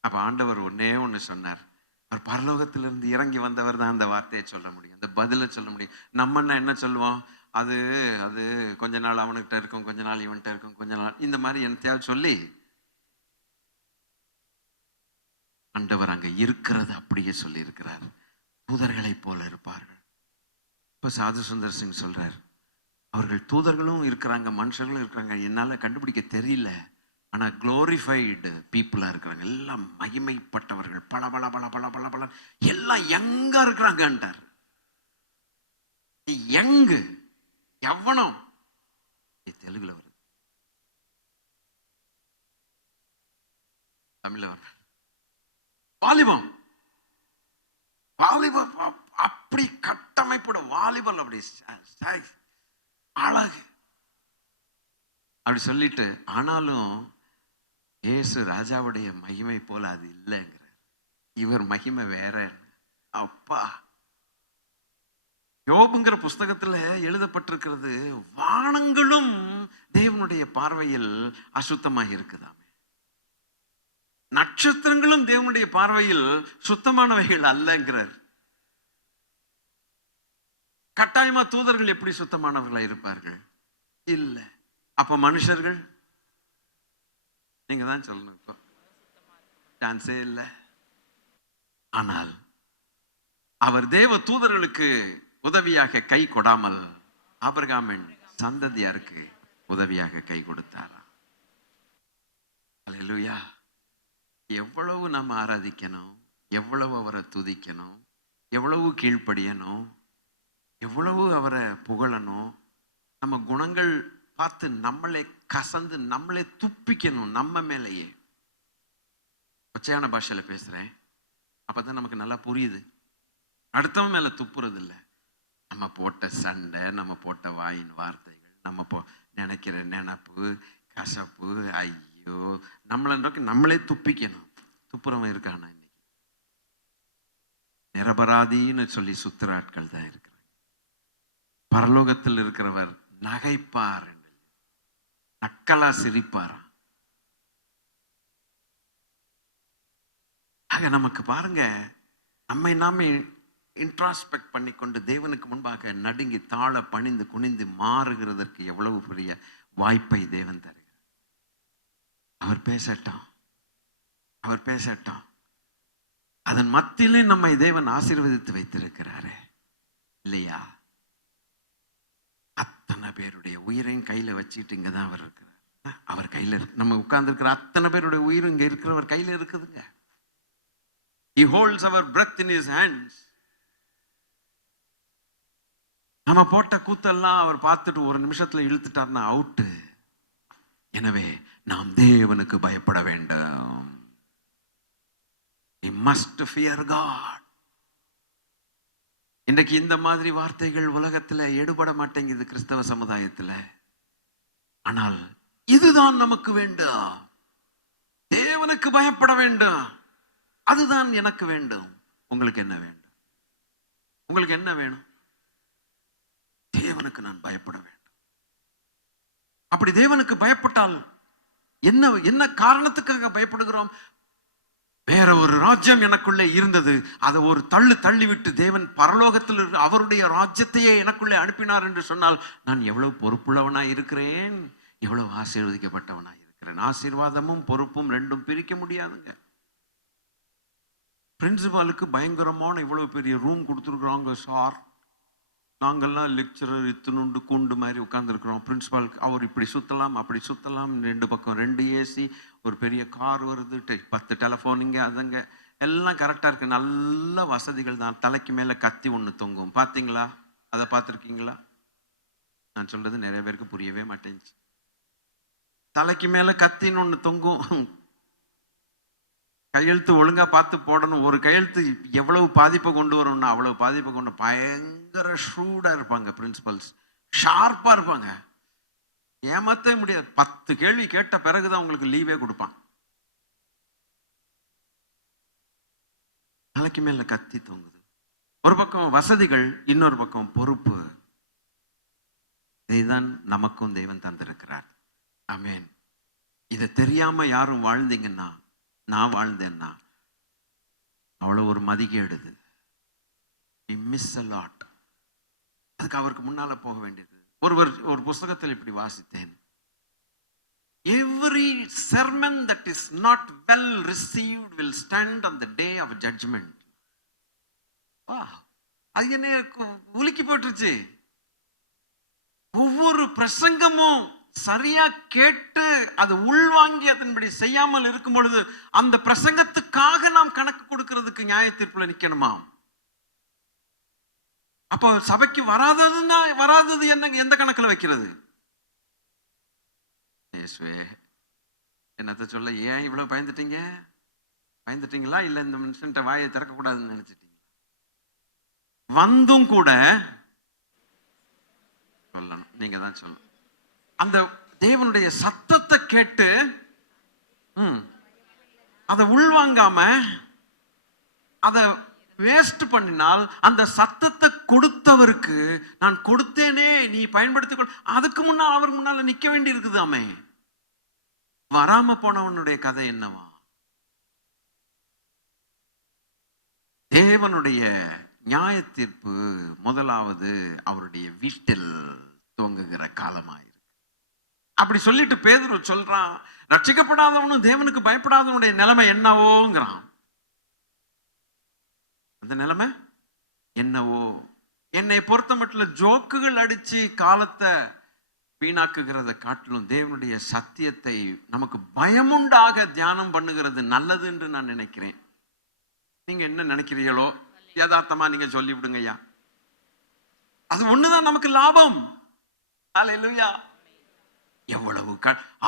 அப்ப ஆண்டவர் ஒண்ணு சொன்னார். அவர் பரலோகத்திலிருந்து இறங்கி வந்தவர் தான் அந்த வார்த்தையை சொல்ல முடியும், அந்த பதிலை சொல்ல முடியும். நம்ம என்ன சொல்லுவோம், அது கொஞ்ச நாள் அவனுக்கிட்ட இருக்கும், கொஞ்ச நாள் இவன்கிட்ட இருக்கும், கொஞ்ச நாள் இந்த மாதிரி என்னத்தையாவது சொல்லி, ஆண்டவர் அங்க இருக்கிறது அப்படியே சொல்லி இருக்கிறார். தூதர்களை போல இருப்பார்கள். இப்போ சாது சுந்தர் சிங் சொல்றார், அவர்கள் தூதர்களும் இருக்கிறாங்க, மனுஷர்களும் இருக்கிறாங்க, என்னால் கண்டுபிடிக்க தெரியல. ஆனால் குளோரிஃபைடு பீப்புளாக இருக்கிறாங்க, எல்லாம் மகிமைப்பட்டவர்கள், பல பல பல பல பல பல எல்லாம் எங்க இருக்கிறாங்கன்றார். எங்கு எவனம் தெலுங்குல வருது, தமிழ்ல வருது. வாலிபம் வாலிபம் அப்படி கட்டமைப்போட வாலிபல், அப்படி அழகு அப்படி சொல்லிட்டு, ஆனாலும் இயேசு ராஜாவுடைய மகிமை போல அது இல்லைங்கிற, இவர் மகிமை வேற. அப்பா, யோபுங்கிற புஸ்தகத்துல எழுதப்பட்டிருக்கிறது, வானங்களும் தேவனுடைய பார்வையில் அசுத்தமாக இருக்குதாமே, நட்சத்திரங்களும் தேவனுடைய பார்வையில் சுத்தமானவைகள் அல்லங்கிறார். கட்டாயமா தூதர்கள் எப்படி சுத்தமானவர்களா இருப்பார்கள்? இல்ல. அப்ப மனுஷர்கள் நீங்க தான் சொல்லணும், இப்போ சான்ஸே இல்லை. ஆனால் அவர் தேவ தூதர்களுக்கு உதவியாக கை கொடாமல் ஆபிரகாமின் சந்ததியாருக்கு உதவியாக கை கொடுத்தாரா? அல்லேலூயா. எவ்வளவு நம்ம ஆராதிக்கணும், எவ்வளவு அவரை துதிக்கணும், எவ்வளவு கீழ்ப்படியணும், எவ்வளவு அவரை புகழணும். நம்ம குணங்கள் பார்த்து நம்மளே கசந்து நம்மளே துப்பிக்கணும், நம்ம மேலேயே. கொச்சையான பாஷையில பேசுறேன், அப்பதான் நமக்கு நல்லா புரியுது. அடுத்தவன் மேல துப்புறது இல்லை. நம்ம போட்ட சண்டை, நம்ம போட்ட வாயின் வார்த்தைகள், நம்ம நினைக்கிற நினப்பு, கசப்பு, ஐயோ ஐயோ, நம்மளை நோக்கி நம்மளே துப்பிக்கணும். துப்புரவன் இருக்கானா? இன்னைக்கு நிரபராதின்னு சொல்லி சுத்துற ஆட்கள் தான் இருக்கிறாங்க. பரலோகத்தில் இருக்கிறவர் நகைப்பார், நக்கலா சிரிப்பார். ஆக நமக்கு பாருங்க, நம்மை நாமே இன்ட்ராஸ்பெக்ட் பண்ணி கொண்டு தேவனுக்கு முன்பாக நடுங்கி தாழ பணிந்து குனிந்து மாறுகிறதற்கு எவ்வளவு பெரிய வாய்ப்பை தேவன் தருகிறார். அவர் பேசட்டும், அவர் பேசட்டும். அதன் மத்தியிலே நம்மை தேவன் ஆசீர்வதித்து வைத்திருக்கிறாரே இல்லையா? அத்தனை பேருடைய உயிரையும் கையில வச்சுட்டு இங்கதான் அவர் இருக்கிறார். அவர் கையில இருக்கு. நம்ம உட்கார்ந்து இருக்கிற அத்தனை பேருடைய உயிரும் இங்க இருக்கிறவர் கையில இருக்குதுங்க. He holds our breath in his hands. நம்ம போட்ட கூத்தெல்லாம் அவர் பார்த்துட்டு ஒரு நிமிஷத்துல இழுத்துட்டார்னா அவுட்டு. எனவே நாம் தேவனுக்கு பயப்பட வேண்டும். We must fear God. இன்றைக்கு இந்த மாதிரி வார்த்தைகள் உலகத்துல எடுபட மாட்டேங்குது கிறிஸ்தவ சமுதாயத்துல. ஆனால் இதுதான் நமக்கு வேண்டும். தேவனுக்கு பயப்பட வேண்டும். அதுதான் எனக்கு வேண்டும். உங்களுக்கு என்ன வேண்டும்? உங்களுக்கு என்ன வேணும்? தேவனுக்கு நான் பயப்பட வேண்டும். அப்படி தேவனுக்கு பயப்பட்டால் என்ன என்ன காரணத்துக்காக பயப்படுகிறோம்? வேற ஒரு ராஜ்யம் எனக்குள்ளே இருந்தது, அதை ஒரு தள்ளி விட்டு தேவன் பரலோகத்தில் அவருடைய ராஜ்யத்தையே எனக்குள்ளே அனுப்பினார் என்று சொன்னால் நான் எவ்வளவு பொறுப்புள்ளவனாய் இருக்கிறேன், எவ்வளவு ஆசீர்வதிக்கப்பட்டவனாய் இருக்கிறேன். ஆசீர்வாதமும் பொறுப்பும் ரெண்டும் பிரிக்க முடியாதுங்க. பிரின்சிபாலுக்கு பயங்கரமான இவ்வளவு பெரிய ரூம் கொடுத்துருக்குறாங்க சார். நாங்கள்லாம் லெக்சரர் இத்தினுண்டு கூண்டு மாதிரி உட்காந்துருக்குறோம். பிரின்சிபாலுக்கு அவர் இப்படி சுற்றலாம் அப்படி சுற்றலாம், 2 பக்கம் 2 ஏசி, ஒரு பெரிய கார் வருது, 10 டெலிஃபோனுங்க, அதுங்க எல்லாம் கரெக்டாக இருக்குது. நல்ல வசதிகள் தான். தலைக்கு மேலே கத்தி ஒன்று தொங்கும், பார்த்தீங்களா? அதை பார்த்துருக்கீங்களா? நான் சொல்கிறது நிறைய பேருக்கு புரியவே மாட்டேங்குச்சு. தலைக்கு மேலே கத்தின்னு ஒன்று தொங்கும். கையெழுத்து ஒழுங்கா பார்த்து போடணும். ஒரு கையெழுத்து எவ்வளவு பாதிப்பை கொண்டு வரும்னா அவ்வளவு பாதிப்பை கொண்டு. பயங்கர ஷூடா இருப்பாங்க பிரின்சிபல்ஸ், ஷார்ப்பா இருப்பாங்க, ஏமாத்தவே முடியாது. 10 கேள்வி கேட்ட பிறகுதான் உங்களுக்கு லீவே கொடுப்பான். தலைக்கு மேல கத்தி தொங்குது. ஒரு பக்கம் வசதிகள், இன்னொரு பக்கம் பொறுப்பு. இதைதான் நமக்கும் தெய்வம் தந்திருக்கிறார். ஆமென். இதை தெரியாம யாரும் வாழ்ந்தீங்கன்னா, நான் வாழ்ந்தேன்னா அவ்வளவு ஒரு மதிகேடுது. அதுக்கு அவருக்கு முன்னால போக வேண்டியது. ஒரு புஸ்தகத்தில் இப்படி வாசித்தேன், every sermon that is not well received will stand on the day of judgment. அது என்ன உலுக்கி போட்டுருச்சு. ஒவ்வொரு பிரசங்கமும் சரியா கேட்டு அது உள்வாங்கி அதன்படி செய்யாமல் இருக்கும் பொழுது அந்த பிரசங்கத்துக்காக நாம் கணக்கு கொடுக்கிறதுக்கு நியாய தீர்ப்புல நிக்கணுமா? அப்போ சபைக்கு வராததுன்னா வராதது என்ன, எந்த கணக்குல வைக்கிறது? என்னத்த சொல்ல, ஏன் இவ்வளவு பயந்துட்டீங்களா? இல்ல இந்த மனுஷன்ட்ட வாயை திறக்க கூடாதுன்னு நினைச்சிட்டீங்களா? வந்தும் கூட சொல்லணும், நீங்க தான் சொல்லணும். அந்த தேவனுடைய சத்தத்தை கேட்டு அதை உள்வாங்காம அதை வேஸ்ட் பண்ணினால் அந்த சத்தத்தை கொடுத்தவருக்கு நான் கொடுத்தேனே நீ பயன்படுத்திக், அதுக்கு முன்னால் அவருக்கு முன்னால நிக்க வேண்டி இருக்குதாமே. வராம போனவனுடைய கதை என்னவா? தேவனுடைய நியாய தீர்ப்பு முதலாவது அவருடைய வீட்டில் துவங்குகிற காலமாயிருக்கு. அப்படி சொல்லிட்டு பேதுரு சொல்றான், ரட்சிக்கப்படாதவனும் தேவனுக்கு பயப்படாதவனுடைய நிலைமை என்னவோங்கிறான். அந்த நிலைமை என்னவோ. என்னை பொறுத்த மட்டும் ஜோக்குகள் அடிச்சு காலத்தை வீணாக்குகிறத காட்டிலும் தேவனுடைய சத்தியத்தை நமக்கு பயமுண்டாக தியானம் பண்ணுகிறது நல்லது என்று நான் நினைக்கிறேன். நீங்க என்ன நினைக்கிறீங்களோ யதார்த்தமா நீங்க சொல்லி விடுங்க ஐயா. அது ஒண்ணுதான் நமக்கு லாபம். அல்லேலூயா. எவ்வளவு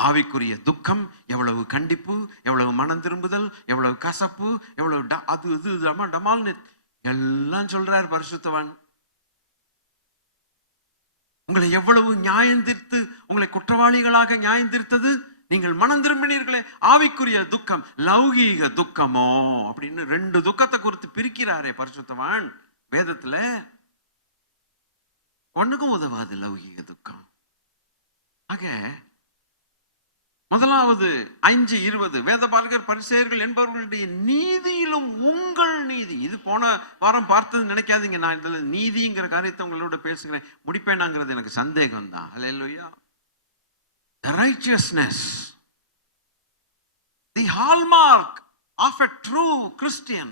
ஆவிக்குரிய துக்கம், எவ்வளவு கண்டிப்பு, எவ்வளவு மனம் திரும்புதல், எவ்வளவு கசப்பு, எவ்வளவு அது இது டமால் எல்லாம் சொல்றார் பரிசுத்தவான். உங்களை எவ்வளவு நியாயம் தீர்த்து, உங்களை குற்றவாளிகளாக நியாயம் தீர்த்தது நீங்கள் மனம் திரும்பினீர்களே, ஆவிக்குரிய துக்கம், லௌகீக துக்கமோ அப்படின்னு 2 துக்கத்தை குறித்து பிரிக்கிறாரே பரிசுத்தவான் வேதத்துல. ஒண்ணுக்கும் உதவாது லௌகீக துக்கம். ஆக முதலாவது 5:20 வேதபாரகர் பரிசேயர்கள் என்பவர்களுடைய நீதியிலும் உங்கள் நீதி. இது போன வாரம் பார்த்தது நினைக்காதீங்க. நான் இதுல நீதிங்கிற காரியத்தை உங்களோட பேசுகிறேன், முடிப்பேனாங்கிறது எனக்கு சந்தேகம் தான். ஹல்லேலூயா. The righteousness, the hallmark of a true Christian.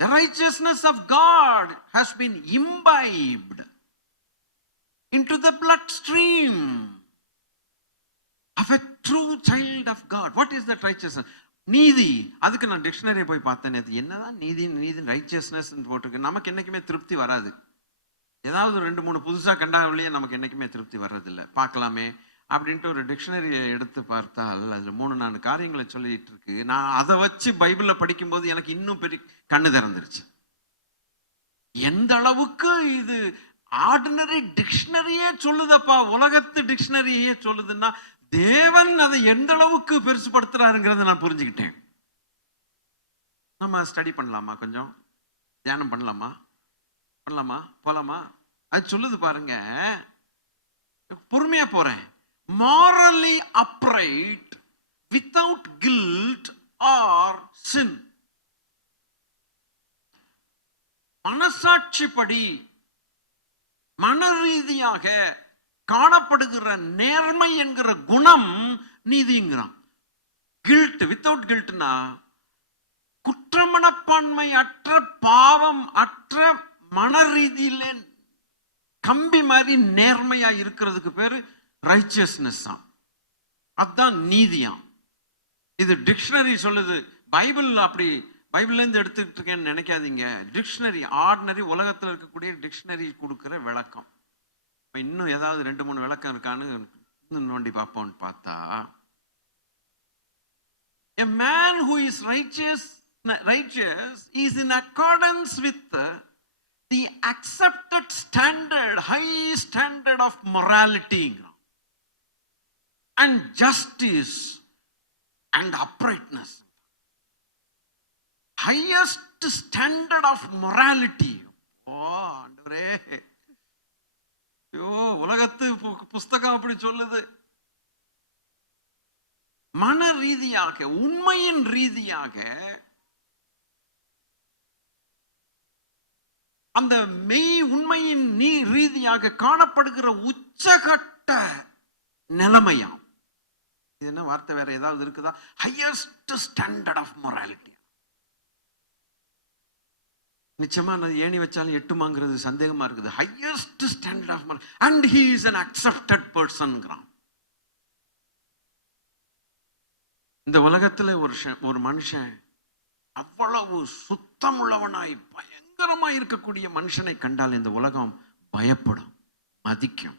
The righteousness of God has been imbibed into the bloodstream of a true child of God. What is that righteousness? நீதி. அதுக்கு நான் டிக்ஷனரி போய் பார்த்தேன். அது என்னதான் நீதி, ரைச்சியஸ்னஸ் போட்டிருக்கு. நமக்கு என்னைக்குமே திருப்தி வராது. ஏதாவது 2-3 புதுசா கண்டாவிலேயே நமக்கு என்னைக்குமே திருப்தி வர்றதில்லை. பார்க்கலாமே அப்படின்ட்டு ஒரு டிக்ஷனரியை எடுத்து பார்த்தால் அதுல 3-4 காரியங்களை சொல்லிட்டு இருக்கு. நான் அதை வச்சு பைபிளை படிக்கும்போது எனக்கு இன்னும் பெரிய கண்ணு திறந்துருச்சு. எந்த அளவுக்கு இது ஆர்டினரி டிக்ஷனரியே சொல்லுதப்பா, உலகத்து டிக்ஷனரியே சொல்லுதுன்னா தேவன் அதை எந்த அளவுக்கு பெருசுபடுத்துறாருங்கிறத நான் புரிஞ்சுக்கிட்டேன். நம்ம ஸ்டடி பண்ணலாமா? கொஞ்சம் தியானம் பண்ணலாமா? போலாமா? அது சொல்லுது பாருங்க. பொறுமையா போறேன். morally upright without guilt or sin. மனசாட்சிப்படி மன ரீதியாக காணப்படுகிற நேர்மை என்கிற குணம் நீதிங்கிறான். கில்ட், வித்தவுட் கில்ட்னா குற்றமனப்பான்மை அற்ற, பாவம் அற்ற, மன ரீதியில கம்பி மாதிரி நேர்மையா இருக்கிறதுக்கு பேரு ரைச்சியஸ்னஸ். அதுதான் நீதியாம். இது டிக்ஷனரி சொல்லுது. பைபிள் அப்படி பைபிள்ல இருந்து எடுத்துக்கிட்டு இருக்கேன்னு நினைக்காதீங்க. டிக்ஷனரி, ஆர்டினரி உலகத்தில் இருக்கக்கூடிய டிக்ஷனரி கொடுக்கிற விளக்கம். இன்னும் ஏதாவது 2-3 விளக்கம் இருக்கான்னு இன்னும் நோண்டி பார்ப்போம்னு பார்த்தா, a man who is righteous is in accordance with the accepted standard, high standard of morality and justice and uprightness. Highest standard of morality. ஆண்டவரே, உலகத்து புஸ்தகம் அப்படி சொல்லுது. மன ரீதியாக, உண்மையின் ரீதியாக, அந்த மெய் உண்மையின் ரீதியாக காணப்படுகிற உச்சகட்ட நிலைமையாம். இது என்ன வார்த்தை, வேற ஏதாவது இருக்குதா? Highest standard of morality. நிச்சயமா நான் ஏணி வச்சாலும் எட்டுமாங்கிறது சந்தேகமா இருக்குது. Highest standard of morality and he is an accepted personங்கிறான். இந்த உலகத்துல ஒரு மனுஷன் அவ்வளவு சுத்தம் உள்ளவனாய் பயங்கரமா இருக்கக்கூடிய மனுஷனை கண்டால் இந்த உலகம் பயப்படும், மதிக்கும்.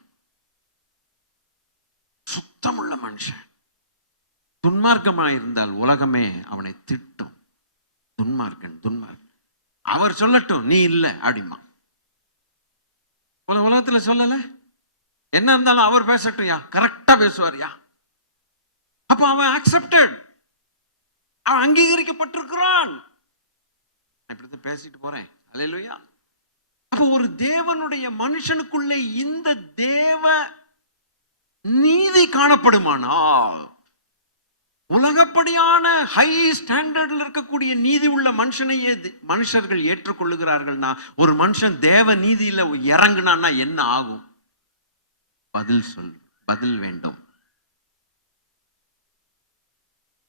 சுத்தமுள்ள மனுஷன் துன்மார்க்கமாய் இருந்தால் உலகமே அவனை திட்டும். துன்மார்க்கன். அவர் சொல்லட்டும், நீ இல்லை அப்படிமா. உலகத்துல சொல்லல, என்ன இருந்தாலும் அவர் பேசட்டும், யா கரெக்டா பேசுவார்யா. அப்ப அவன் அக்செப்டட், அவன் அங்கீகரிக்கப்பட்டிருக்கிறான். இப்படிதான் பேசிட்டு போறேன். அல்லேலூயா. அப்ப ஒரு தேவனுடைய மனுஷனுக்குள்ளே இந்த தேவ நீதி காணப்படுமானால், உலகப்படியான ஹை ஸ்டாண்டர்ட்ல இருக்கக்கூடிய நீதி உள்ள மனுஷனையே மனுஷர்கள் ஏற்றுக்கொள்ளுகிறார்கள்னா, ஒரு மனுஷன் தேவ நீதியில இறங்குனான்னா என்ன ஆகும்? பதில் வேண்டும்.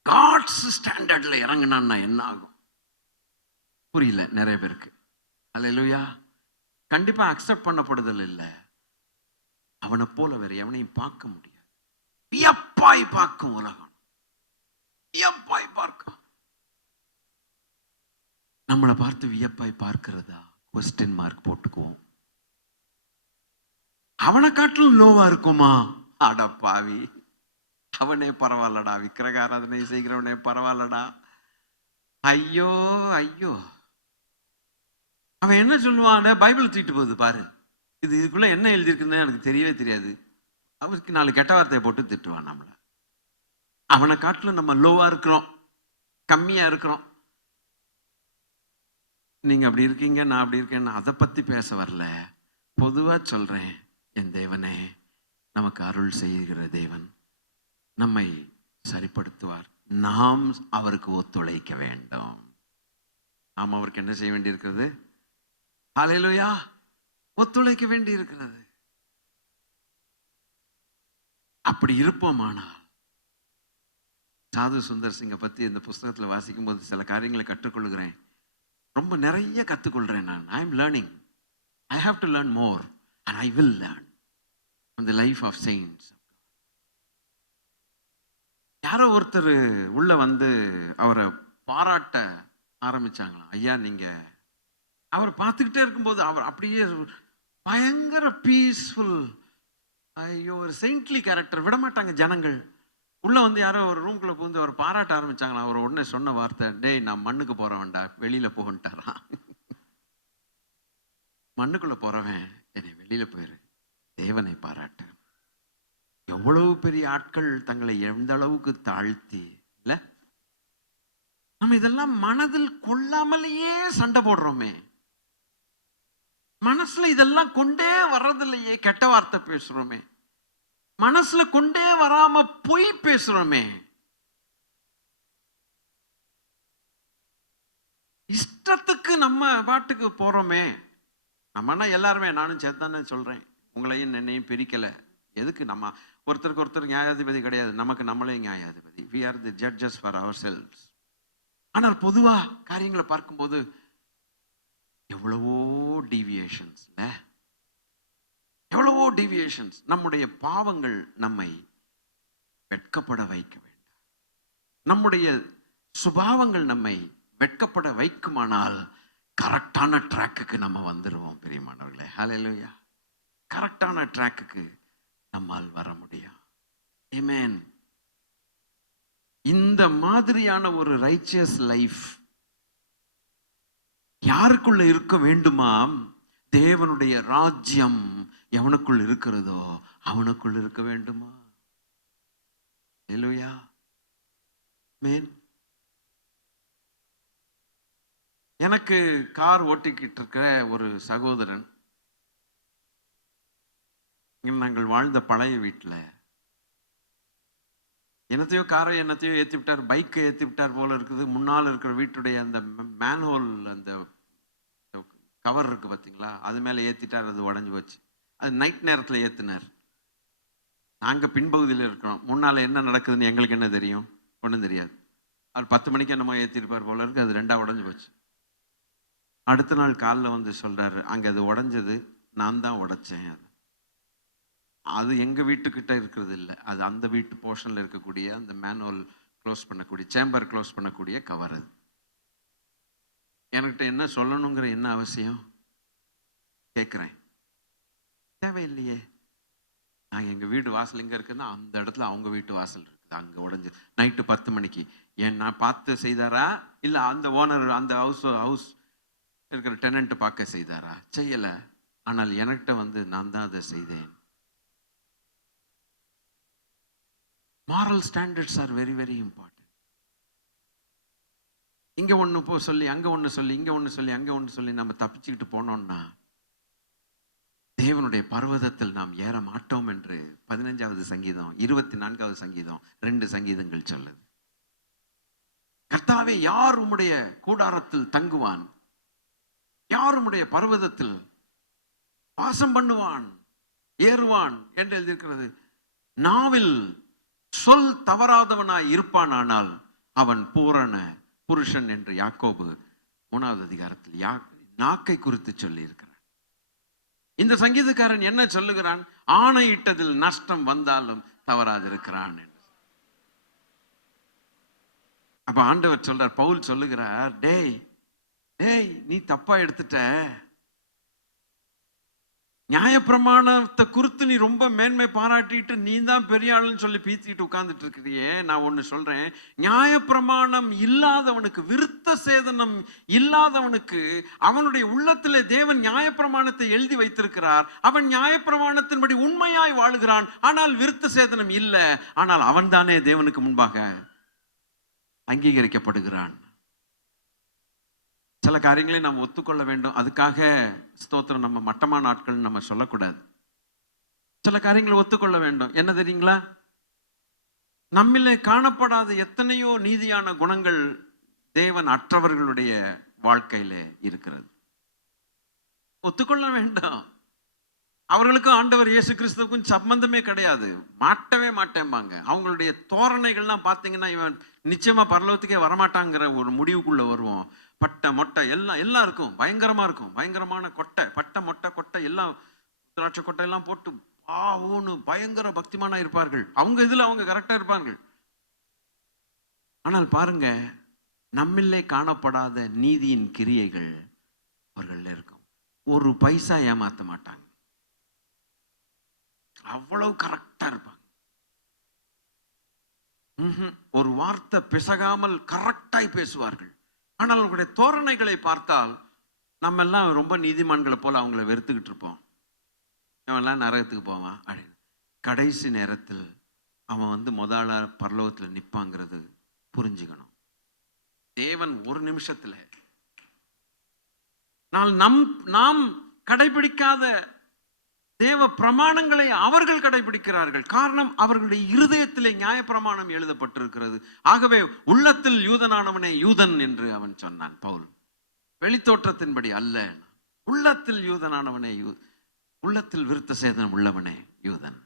காட்ஸ் ஸ்டாண்டர்ட்ல இறங்குனான்னா என்ன ஆகும்? புரியல நிறைய பேருக்கு. அல்லேலூயா. கண்டிப்பா அக்செப்ட் பண்ணப்படுதல் இல்லை. அவனை போல வேற எவனையும் பார்க்க முடியாது. வியப்பாய் பார்க்கும் உலகம், வியப்பாய் பார்க்கும். நம்மளை பார்த்து வியப்பாய் பார்க்கிறதா? குவெஸ்டின் மார்க் போட்டுக்குவோம். அவனை காட்டிலும் லோவா இருக்குமா? அடப்பாவி, அவனே பரவாயில்லடா, விக்கிரகாராதனை செய்கிறவனே பரவாயில்லடா. ஐயோ, அவன் என்ன சொல்லுவான்? பைபிள் தூக்கிட்டு போகுது பாரு. இதுக்குள்ள என்ன எழுதியிருக்குன்னு எனக்கு தெரியவே தெரியாது. அவருக்கு 4 கெட்ட வார்த்தையை போட்டு திட்டுவான் நம்மள. அவனை காட்டிலும் நம்ம லோவா இருக்கிறோம், கம்மியா இருக்கிறோம். நீங்க அப்படி இருக்கீங்க, நான் அப்படி இருக்கேன், அதை பத்தி பேச வரல. பொதுவா சொல்றேன், என் தேவனே நமக்கு அருள் செய்கிற தேவன் நம்மை சரிப்படுத்துவார். நாம் அவருக்கு ஒத்துழைக்க வேண்டும். நாம் அவருக்கு என்ன செய்ய வேண்டியிருக்கிறது? ஹல்லேலூயா, ஒத்துழைக்க வேண்டி இருக்கிறது. அப்படி இருப்போமானால், சாது சுந்தர் சிங்கை பத்தி இந்த புஸ்தகத்தில் வாசிக்கும் போது சில காரியங்களை கற்றுக்கொள்கிறேன். ரொம்ப நிறைய கற்றுக்கொள்றேன் நான். I am learning. I have to learn more and I will learn from the life of saints. யாரோ ஒருத்தர் உள்ள வந்து அவரை பாராட்ட ஆரம்பிச்சாங்களாம். ஐயா, நீங்க அவரை பார்த்துக்கிட்டே இருக்கும்போது அவர் அப்படியே பயங்கர பீஸ்ஃபுல், ஐயோ ஒரு செயின்ட்லி கேரக்டர். விடமாட்டாங்க ஜனங்கள். உள்ள வந்து யாரோ ஒரு ரூம்குள்ள புகுந்து அவர் பாராட்ட ஆரம்பிச்சாங்களா. அவர் உடனே சொன்ன வார்த்தை, டேய் நான் மண்ணுக்கு போறவன்டா, வெளியில போகன்ட்டாரான். மண்ணுக்குள்ள போறவன் என்னை வெளியில போயிரு, தேவனை பாராட்டு. எவ்வளவு பெரிய ஆட்கள் தங்களை எந்த அளவுக்கு தாழ்த்தி இல்ல. நம்ம இதெல்லாம் மனதில் கொள்ளாமலேயே சண்டை போடுறோமே. மனசுல இதெல்லாம் கொண்டே வர்றதில்லையே. கெட்ட வார்த்தை பேசுறோமே, மனசுல கொண்டே வராம பொய் பேசுறோமே. இஷ்டத்துக்கு நம்ம பாட்டுக்கு போறோமே. நம்மனா எல்லாருமே, நானும் சேர்த்தானே சொல்றேன், உங்களையும் என்னையும் பிரிக்கல. எதுக்கு? நம்ம ஒருத்தருக்கு ஒருத்தர் நியாயாதிபதி கிடையாது, நமக்கு நம்மளே நியாயாதிபதி. we are the judges for ourselves. ஆனால் பொதுவா காரியங்களை பார்க்கும்போது எவ்வளவோ டீவியேஷன்ஸ், எவ்வளவோ டீவியேஷன்ஸ். நம்முடைய பாவங்கள் நம்மை வெட்கப்பட வைக்க வேண்டாம். நம்முடைய சுபாவங்கள் நம்மை வெட்கப்பட வைக்குமானால் கரெக்டான ட்ராக்குக்கு நம்ம வந்துடுவோம் பிரியமானவர்களே. ஹல்லேலூயா. கரெக்டான ட்ராக்குக்கு நம்மால் வர முடியும். ஆமென். இந்த மாதிரியான ஒரு ரைச்சியஸ் லைஃப் யாருக்குள்ள இருக்க வேண்டுமாம்? தேவனுடைய ராஜ்யம் எவனுக்குள் இருக்கிறதோ அவனுக்குள் இருக்க வேண்டுமா? ஹல்லேலூயா. ஆமென். எனக்கு கார் ஓட்டிக்கிட்டு இருக்கிற ஒரு சகோதரன், நாங்கள் வாழ்ந்த பழைய வீட்டில் என்னத்தையோ காரை என்னத்தையோ ஏற்றி விட்டார், பைக்கை ஏற்றி விட்டார் போல இருக்குது. முன்னால் இருக்கிற வீட்டுடைய அந்த மேன்ஹோல் அந்த கவர் இருக்கு பார்த்தீங்களா, அது மேலே ஏற்றிட்டார். அது உடஞ்சி போச்சு. அது நைட் நேரத்தில் ஏற்றினார். நாங்கள் பின்பகுதியில் இருக்கிறோம். முன்னால் என்ன நடக்குதுன்னு எங்களுக்கு என்ன தெரியும்? ஒன்றும் தெரியாது. அவர் 10 மணிக்கு என்னமோ ஏற்றிருப்பார் போல இருக்கு. அது 2ஆக உடஞ்சி போச்சு. அடுத்த நாள் காலைல வந்து சொல்கிறாரு, அங்கே அது உடஞ்சது நான் தான் உடைச்சேன். அது எங்கள் வீட்டுக்கிட்ட இருக்கிறது இல்லை, அது அந்த வீட்டு போர்ஷனில் இருக்கக்கூடிய அந்த மேனுவல் க்ளோஸ் பண்ணக்கூடிய, சேம்பர் க்ளோஸ் பண்ணக்கூடிய கவர். அது என்கிட்ட என்ன சொல்லணுங்கிற என்ன அவசியம் கேட்குறேன்? தேவையில்லையே. நான் எங்கள் வீடு வாசல் எங்கே இருக்குன்னா அந்த இடத்துல அவங்க வீட்டு வாசல் இருக்குது, அங்கே உடஞ்சி நைட்டு 10 மணிக்கு. ஏன் நான் பார்த்து செய்தாரா இல்லை அந்த ஓனர் அந்த ஹவுஸ் இருக்கிற டெனண்ட் பார்க்க செய்தாரா? செய்யலை. ஆனால் என்கிட்ட வந்து நான் தான் அதை செய்தேன். moral standards are very very important. இங்க ஒன்று போ சொல்லி அங்க ஒன்று சொல்லி இங்க ஒன்று சொல்லி அங்க ஒன்று சொல்லி நம்ம தப்பிச்சுக்கிட்டு போனோம்னா தேவனுடைய பர்வதத்தில் நாம் ஏற மாட்டோம் என்று 15வது சங்கீதம் 24வது சங்கீதம் 2 சங்கீதங்கள் சொல்லுது. கர்த்தாவே, யார் உம்முடைய கூடாரத்தில் தங்குவான்? யார் உம்முடைய பர்வதத்தில் வாசம் பண்ணுவான், ஏறுவான் என்று எழுதியிருக்கிறது. நாவில் சொல் தவறாதவனாய் இருப்பானானால் அவன் பூரண புருஷன் என்று யாக்கோபு 3வது அதிகாரத்தில் நாக்கை குறித்து சொல்லி இருக்கிறான். இந்த சங்கீதக்காரன் என்ன சொல்லுகிறான்? ஆணையிட்டதில் நஷ்டம் வந்தாலும் தவறாதிருக்கிறான் என்று. அப்ப ஆண்டவர் சொல்றார், பவுல் சொல்லுகிறார், டேய் டேய் நீ தப்பா எடுத்துட்ட. நியாயப்பிரமாணத்தை குறித்து நீ ரொம்ப மேன்மை பாராட்டிட்டு நீ தான் பெரிய ஆளுன்னு சொல்லி பீத்திட்டு உட்கார்ந்துட்டு இருக்கிறியே. நான் ஒன்று சொல்றேன், நியாயப்பிரமாணம் இல்லாதவனுக்கு, விருத்த சேதனம் இல்லாதவனுக்கு, அவனுடைய உள்ளத்திலே தேவன் நியாயப்பிரமாணத்தை எழுதி வைத்திருக்கிறார். அவன் நியாயப்பிரமாணத்தின்படி உண்மையாய் வாழுகிறான். ஆனால் விருத்த சேதனம் இல்லை. ஆனால் அவன் தானே தேவனுக்கு முன்பாக அங்கீகரிக்கப்படுகிறான். சில காரியங்களை நாம் ஒத்துக்கொள்ள வேண்டும். அதுக்காக ஸ்தோத்திரம், நம்ம மட்டமான ஆட்கள் நம்ம சொல்லக்கூடாது. சில காரியங்களை ஒத்துக்கொள்ள வேண்டும். என்ன தெரியுங்களா, நம்மிலே காணப்படாத எத்தனையோ நீதியான குணங்கள் தேவன் அற்றவர்களுடைய வாழ்க்கையில இருக்கிறது. ஒத்துக்கொள்ள வேண்டும். அவர்களுக்கும் ஆண்டவர் இயேசு கிறிஸ்துவுக்கும் சம்பந்தமே கிடையாது. மாட்டவே மாட்டேன்பாங்க. அவங்களுடைய தோரணைகள்லாம் பார்த்தீங்கன்னா இவன் நிச்சயமா பரலோகத்துக்கே வரமாட்டாங்கிற ஒரு முடிவுக்குள்ள வருவோம். பட்டை மொட்டை எல்லாம் இருக்கும். பயங்கரமா இருக்கும். பயங்கரமான கொட்டை, பட்டை மொட்டை கொட்டை எல்லாம், திராட்சை கொட்டை எல்லாம் போட்டு பாவோன்னு பயங்கர பக்திமானா இருப்பார்கள். அவங்க இதுல அவங்க கரெக்டா இருப்பார்கள். ஆனால் பாருங்க, நம்மிலே காணப்படாத நீதியின் கிரியைகள் அவர்கள் இருக்கும். ஒரு பைசா ஏமாத்த மாட்டாங்க. அவ்வளவு கரெக்டா இருப்பாங்க. ஒரு வார்த்தை பிசகாமல் கரெக்டாய் பேசுவார்கள். ஆனால் அவங்களுடைய தோரணைகளை பார்த்தால் நம்ம எல்லாம் ரொம்ப நீதிமான்களை போல அவங்கள வெறுத்துக்கிட்டு இருப்போம். அவன்லாம் நரகத்துக்கு போவான் அப்படின்னு. கடைசி நேரத்தில் அவன் முதல்ல பரலோகத்தில் நிற்பாங்கிறது புரிஞ்சுக்கணும். தேவன் ஒரு நிமிஷத்துல நாம் கடைபிடிக்காத தேவ பிரமாணங்களை அவர்கள் கடைபிடிக்கிறார்கள். காரணம், அவர்களுடைய இருதயத்திலே நியாயப்பிரமாணம் எழுதப்பட்டிருக்கிறது. ஆகவே உள்ளத்தில் யூதனானவனே யூதன் என்று அவன் சொன்னான் பவுல். வெளித்தோற்றத்தின்படி அல்ல, உள்ளத்தில் யூதனானவனே உள்ளத்தில் விருத்த சேதனம் உள்ளவனே யூதன்.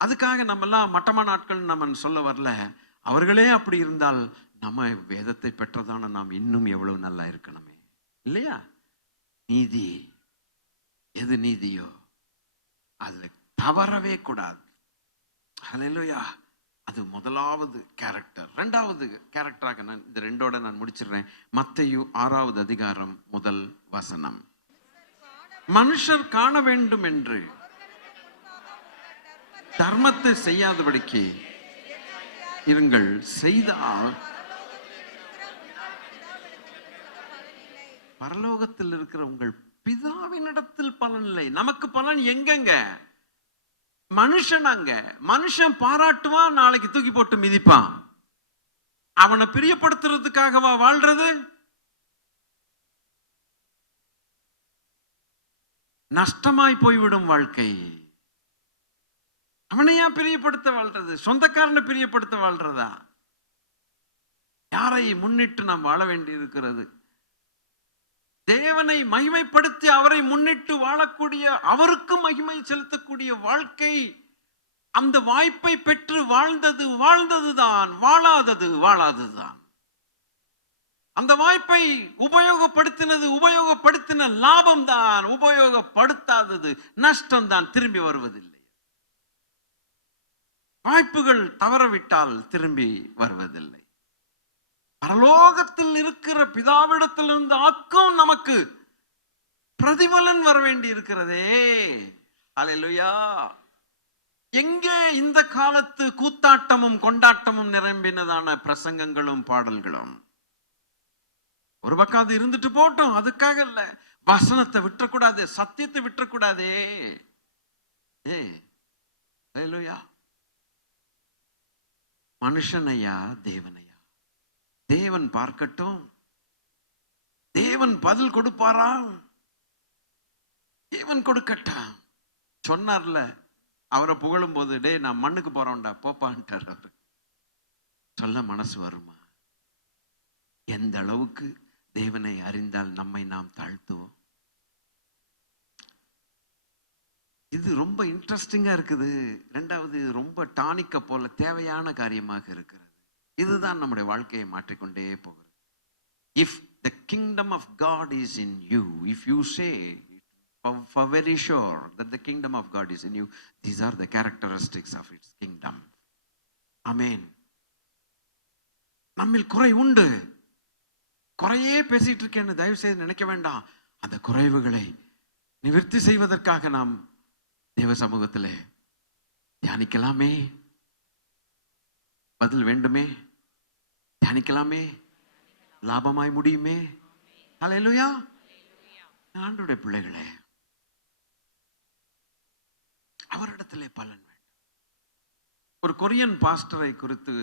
அதுக்காக நம்ம எல்லாம் மட்டமான ஆட்கள் நம்ம சொல்ல வரல. அவர்களே அப்படி இருந்தால் நம்ம வேதத்தை பெற்றதான நாம் இன்னும் எவ்வளவு நல்லா இருக்கணுமே, இல்லையா? நீதி எது நீதியோ அதுல தவறவே கூடாது. ஹல்லேலூயா. அது முதலாவது கேரக்டர். இரண்டாவது கேரக்டராக நான் இந்த ரெண்டோட நான் முடிச்சிடுறேன். மத்தேயு 6வது அதிகாரம் 1 வசனம். மனுஷர் காண வேண்டும் என்று தர்மத்தை செய்யாதபடிக்கு இருங்கள், செய்தால் பரலோகத்தில் இருக்கிற உங்கள் பிதாவினிடத்தில் பலன் இல்லை. நமக்கு பலன் எங்கங்க? மனுஷன். அங்க மனுஷன் பாராட்டுவான், நாளைக்கு தூக்கி போட்டு மிதிப்பான். அவனை பிரியப்படுத்துறதுக்காகவா வாழ்றது? நஷ்டமாய் போய்விடும் வாழ்க்கை. அவனையா பிரியப்படுத்த வாழ்றது? சொந்தக்காரனை பிரியப்படுத்த வாழ்றதா? யாரை முன்னிட்டு நாம் வாழ வேண்டி இருக்கிறது? தேவனை மகிமைப்படுத்தி அவரை முன்னிட்டு வாழக்கூடிய, அவருக்கு மகிமை செலுத்தக்கூடிய வாழ்க்கை. அந்த வாய்ப்பை பெற்று வாழ்ந்ததுதான், வாழாததுதான். அந்த வாய்ப்பை உபயோகப்படுத்தின லாபம் தான், உபயோகப்படுத்தாதது நஷ்டம் தான், திரும்பி வருவதில்லை. வாய்ப்புகள் தவறவிட்டால் திரும்பி வருவதில்லை. பரலோகத்தில் இருக்கிற பிதாவிடத்திலிருந்து ஆக்கம் நமக்கு பிரதிபலன் வர வேண்டி இருக்கிறதே. ஹல்லேலூயா. எங்கே இந்த காலத்து கூத்தாட்டமும் கொண்டாட்டமும் நிரம்பினதான பிரசங்கங்களும் பாடல்களும்? ஒரு பக்கம் அது இருந்துட்டு போட்டோம், அதுக்காக இல்ல. வசனத்தை விட்டுறக்கூடாது, சத்தியத்தை விட்டுறக்கூடாதே. ஹல்லேலூயா. மனுஷனையா தேவனையா? தேவன் பார்க்கட்டும். தேவன் பதில் கொடுப்பாரா? தேவன் கொடுக்கட்டா. சொன்னார்ல, அவரை புகழும் போது, டே நான் மண்ணுக்கு போறோம்டா போப்பான்ட்டார். அவரு சொல்ல மனசு வருமா? எந்த அளவுக்கு தேவனை அறிந்தால் நம்மை நாம் தாழ்த்துவோம். இது ரொம்ப இன்ட்ரெஸ்டிங்கா இருக்குது. இரண்டாவது, ரொம்ப டானிக்க போல தேவையான காரியமாக இருக்கிறது. இதுதான் நம்முடைய வாழ்க்கையை மாற்றிக்கொண்டே போகிறது. If the kingdom of God is in you, if you say for very sure that the kingdom of God is in you, these are the characteristics of its kingdom. Amen. நம்மில் குறை உண்டு. குறையே பேசிட்டு இருக்கேன்னு தயவு செய்து நினைக்க வேண்டாம். அந்த குறைவுகளை நிவர்த்தி செய்வதற்காக நாம் தேவ சமூகத்திலே தியானிக்கலாமே. பதில் வேண்டுமே. தியானிக்கலாமே. லாபமாய் முடியுமே. ஹல்லேலூயா. ஆண்டவருடைய பிள்ளைகளே, அவரிடத்திலே பலன் வேண்டும். ஒரு கொரியன் பாஸ்டரை குறித்து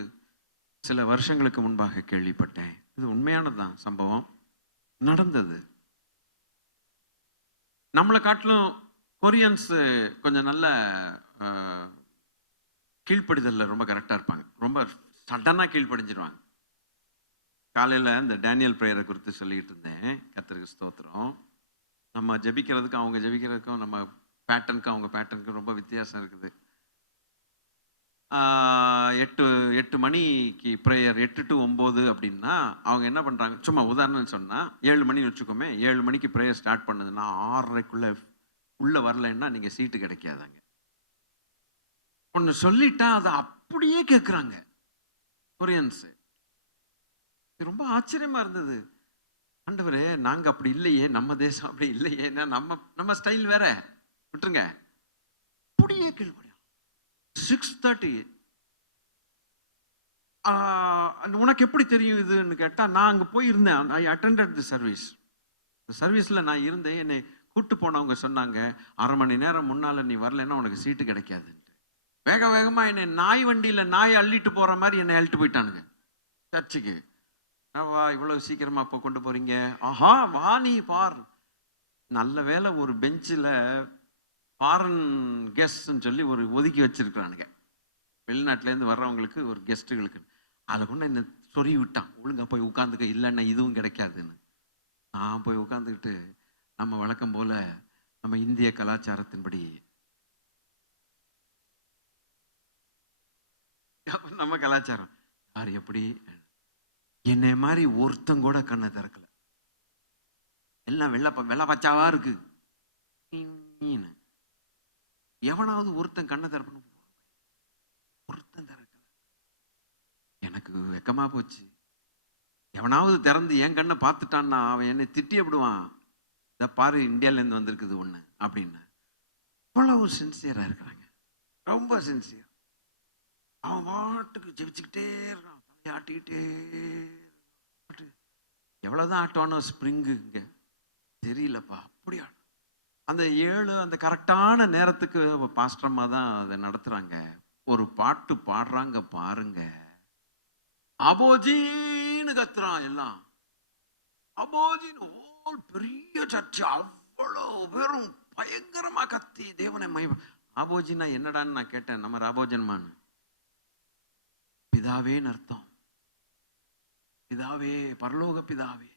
சில வருஷங்களுக்கு முன்பாக கேள்விப்பட்டேன். இது உண்மையானதுதான், சம்பவம் நடந்தது. நம்மளை காட்டிலும் கொரியன்ஸ் கொஞ்சம் நல்ல கீழ்ப்படிதல்ல ரொம்ப கரெக்டாக இருப்பாங்க. ரொம்ப சடனாக கீழ்ப்படிஞ்சிருவாங்க. காலையில் இந்த டேனியல் பிரேயரை குறித்து சொல்லிக்கிட்டு இருந்தேன். கர்த்தருக்கு ஸ்தோத்திரம். நம்ம ஜெபிக்கிறதுக்கும் அவங்க ஜெபிக்கிறதுக்கும் நம்ம பேட்டர்னுக்கும் அவங்க பேட்டர்னுக்கும் ரொம்ப வித்தியாசம் இருக்குது. 8 மணிக்கு ப்ரேயர், 8 to 9 அப்படின்னா அவங்க என்ன பண்ணுறாங்க, சும்மா உதாரணம் சொன்னால் 7 மணின்னு வச்சுக்கோமே. 7 மணிக்கு ப்ரேயர் ஸ்டார்ட் பண்ணுதுன்னா 6:30 உள்ளே வரலைன்னா நீங்கள் சீட்டு கிடைக்காதாங்க. ஒன்று சொல்லிட்டா அதை அப்படியே கேட்குறாங்க கொரியன்ஸு. ரொம்ப ஆச்சரியமாக இருந்தது. ஆண்டவரே, நாங்கள் அப்படி இல்லையே, நம்ம தேசம் அப்படி இல்லையே, நம்ம ஸ்டைல் வேற, விட்டுருங்க. அப்படியே கீழ்படியும். 6:30 உனக்கு எப்படி தெரியும் இதுன்னு கேட்டால், நான் அங்கே போயிருந்தேன். ஐ அட்டெண்டட் தி சர்வீஸ். சர்வீஸில் நான் இருந்தேன். என்னை கூப்பிட்டு போனவங்க சொன்னாங்க, 1/2 மணி நேரம் முன்னால் நீ வரலைன்னா உனக்கு சீட்டு கிடைக்காதுன்ட்டு. வேக வேகமாக என்னை நாய் வண்டியில் நாயை அள்ளிட்டு போகிற மாதிரி என்னை அள்ளிட்டு போயிட்டானுங்க சர்ச்சுக்கு. வா, இவ்வளவு சீக்கிரமாக இப்போ கொண்டு போகிறீங்க? ஆஹா, வா நீ பார். நல்ல வேலை ஒரு பெஞ்சில் ஃபாரின் கெஸ்ட்ன்னு சொல்லி ஒரு ஒதுக்கி வச்சிருக்கிறானுங்க. வெளிநாட்டிலேருந்து வர்றவங்களுக்கு ஒரு கெஸ்ட்டுகளுக்கு. அதை கொண்டு என்ன சொறி விட்டான். ஒழுங்கா போய் உட்காந்துக்க, இல்லைன்னா இதுவும் கிடைக்காதுன்னு. நான் போய் உட்காந்துக்கிட்டு நம்ம வழக்கம் போல நம்ம இந்திய கலாச்சாரத்தின்படி நம்ம கலாச்சாரம் யார் எப்படி, என்னை மாதிரி ஒருத்தம் கூட கண்ணை திறக்கல. எல்லாம் வெள்ளை பச்சாவா இருக்கு. எவனாவது ஒருத்தன் கண்ணை திறக்கணும், ஒருத்தன் திறக்கல. எனக்கு வெக்கமா போச்சு. எவனாவது திறந்து என் கண்ணை பார்த்துட்டான்னா அவன் என்னை திட்டி விடுவான். இதை பாரு, இந்தியாவிலேருந்து வந்திருக்குது ஒன்று அப்படின்னு. அவ்வளவு சின்சியராக இருக்கிறாங்க, ரொம்ப சின்சியர். அவன் பாட்டுக்கு ஜெபிச்சுக்கிட்டே இருக்கான், ஆட்டிக்கிட்டே. எவ்வளோதான் ஆட்டோனோ ஸ்ப்ரிங்கு இங்கே தெரியலப்பா, அப்படி ஆட்டம். அந்த 7 அந்த கரெக்டான நேரத்துக்கு பாஸ்டரம்மா தான் அதை நடத்துகிறாங்க. ஒரு பாட்டு பாடுறாங்க பாருங்க. அபோஜின்னு கத்துறான் எல்லாம். அபோஜின்னு பெரிய சர்ச்சு, அவ்வளோ பேரும் பயங்கரமாக கத்தி தேவனை அபோஜின்னா என்னடான்னு நான் கேட்டேன். நம்ம ராபோஜன்மான்னு பிதாவேன்னு அர்த்தம். பிதாவே, பரலோக பிதாவே.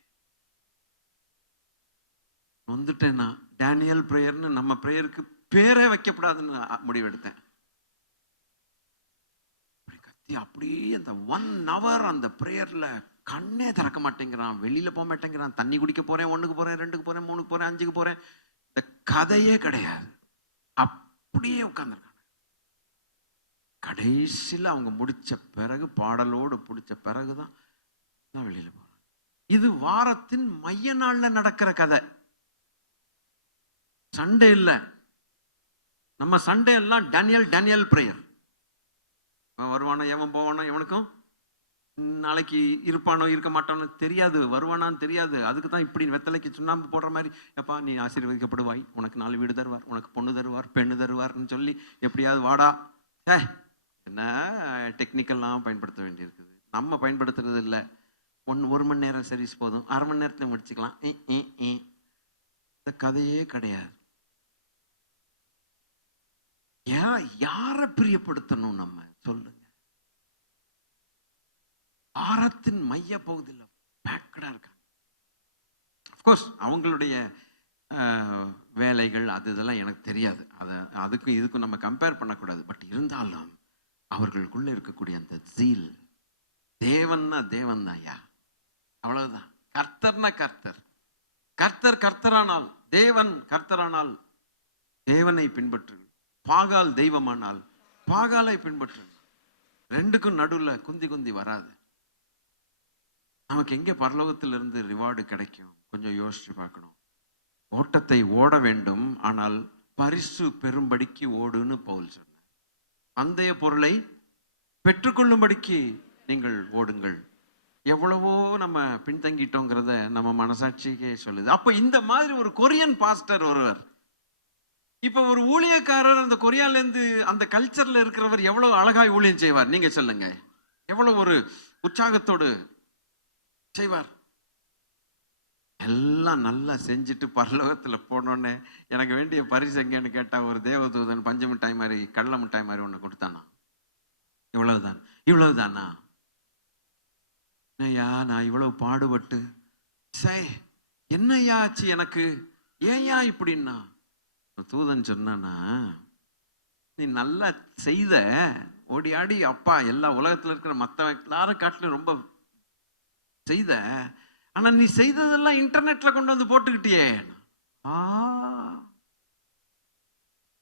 வந்துட்டேன்னா டேனியல் பிரேயர்னு நம்ம பிரேயருக்கு பேரே வைக்கப்படாதுன்னு முடிவெடுத்தேன். கத்தி அப்படியே அந்த 1 hour அந்த பிரேயர்ல கண்ணே திறக்க மாட்டேங்கிறான், வெளியில போக மாட்டேங்கிறான். தண்ணி குடிக்க போறேன், 1க்கு போறேன், 2க்கு போறேன், 3க்கு போறேன், 5க்கு போறேன். இந்த கதையே கிடையாது. அப்படியே உட்கார்ந்துருக்காங்க. கடைசியில் அவங்க முடிச்ச பிறகு, பாடலோடு பிடிச்ச பிறகுதான் வெளியில போறாங்க. இது வாரத்தின் மைய நாள்ல நடக்கிற கதை. சண்டே இல்ல. நம்ம சண்டே எல்லாம் டேனியல் பிரேயர். வருவானோ எவன் போவானோ, எவனுக்கும் நாளைக்கு இருப்பானோ இருக்க மாட்டானோ தெரியாது, வருவானான்னு தெரியாது. அதுக்கு தான் இப்படி வெத்தலைக்கு சுண்ணாம்பு போடுற மாதிரி, எப்பா நீ ஆசீர்வதிக்கப்படுவாய், உனக்கு 4 வீடு தருவார், உனக்கு பொண்ணு தருவார், பெண்ணு தருவார்னு சொல்லி எப்படியாவது வாடா. என்ன டெக்னிக்கல்லாம் பயன்படுத்த வேண்டியிருக்குது. நம்ம பயன்படுத்துறது இல்லை. 1 மணி நேரம் சர்வீஸ் போதும், 1/2 மணி நேரத்தில் முடிச்சுக்கலாம். இந்த கதையே கிடையாது. யாரை பிரியப்படுத்தணும் நம்ம சொல்லுங்க? வாரத்தின் மைய பகுதியில் பேக்கடா இருக்காங்க. அஃப்கோர்ஸ் அவங்களுடைய வேலைகள் அது இதெல்லாம் எனக்கு தெரியாது. அதுக்கும் இதுக்கும் நம்ம கம்பேர் பண்ணக்கூடாது. பட் இருந்தாலும் அவர்களுக்குள்ள இருக்கக்கூடிய அந்த ஜீல், தேவன்னா தேவன் தான் ஐயா, அவ்வளவுதான். கர்த்தர்னா கர்த்தர். கர்த்தரானால், தேவன் கர்த்தரானால் தேவனை பின்பற்று, பாகால் தெய்வமானால் பாகாலை பின்பற்று. 2க்கும் நடுவில் குந்தி வராது. நமக்கு எங்கே பரலோகத்திலிருந்து ரிவார்டு கிடைக்கும்? கொஞ்சம் யோசிச்சு பார்க்கணும். ஓட்டத்தை ஓட வேண்டும், ஆனால் பரிசு பெறும்படிக்கு ஓடுன்னு பவுல் சொன்னார். பந்தய பொருளை பெற்றுக்கொள்ளும்படிக்கு நீங்கள் ஓடுங்கள். எவ்வளவோ நம்ம பின்தங்கிட்டோங்கிறத நம்ம மனசாட்சிக்கே சொல்லுது. அப்ப இந்த மாதிரி ஒரு கொரியன் பாஸ்டர் ஒருவர், இப்ப ஒரு ஊழியக்காரர் அந்த கொரியால இருந்து அந்த கல்ச்சர்ல இருக்கிறவர் எவ்வளவு அழகாய் ஊழியம் செய்வார் நீங்க சொல்லுங்க. எவ்வளவு ஒரு உற்சாகத்தோடு செய்வார். எல்லாம் நல்லா செஞ்சுட்டு பரலோகத்துல போனோடனே எனக்கு வேண்டிய பரிசு எங்கன்னு கேட்டா, ஒரு தேவதூதன் பஞ்சு மிட்டாய் மாதிரி கடலை மிட்டாய் மாதிரி ஒண்ணு கொடுத்தானா. இவ்வளவுதான். இவ்வளவுதானா? என்னையா நான் இவ்வளவு பாடுபட்டு என்னையா ஆச்சு எனக்கு, ஏயா இப்படின்னா? தூதன் சொன்னானா, நீ நல்லா செய்த, ஓடி ஆடி அப்பா எல்லா உலகத்துல இருக்கிற மற்ற எல்லாரும் காட்டிலும் ரொம்ப செய்த, ஆனா நீ செய்ததெல்லாம் இன்டர்நெட்ல கொண்டு வந்து போட்டுக்கிட்டியே.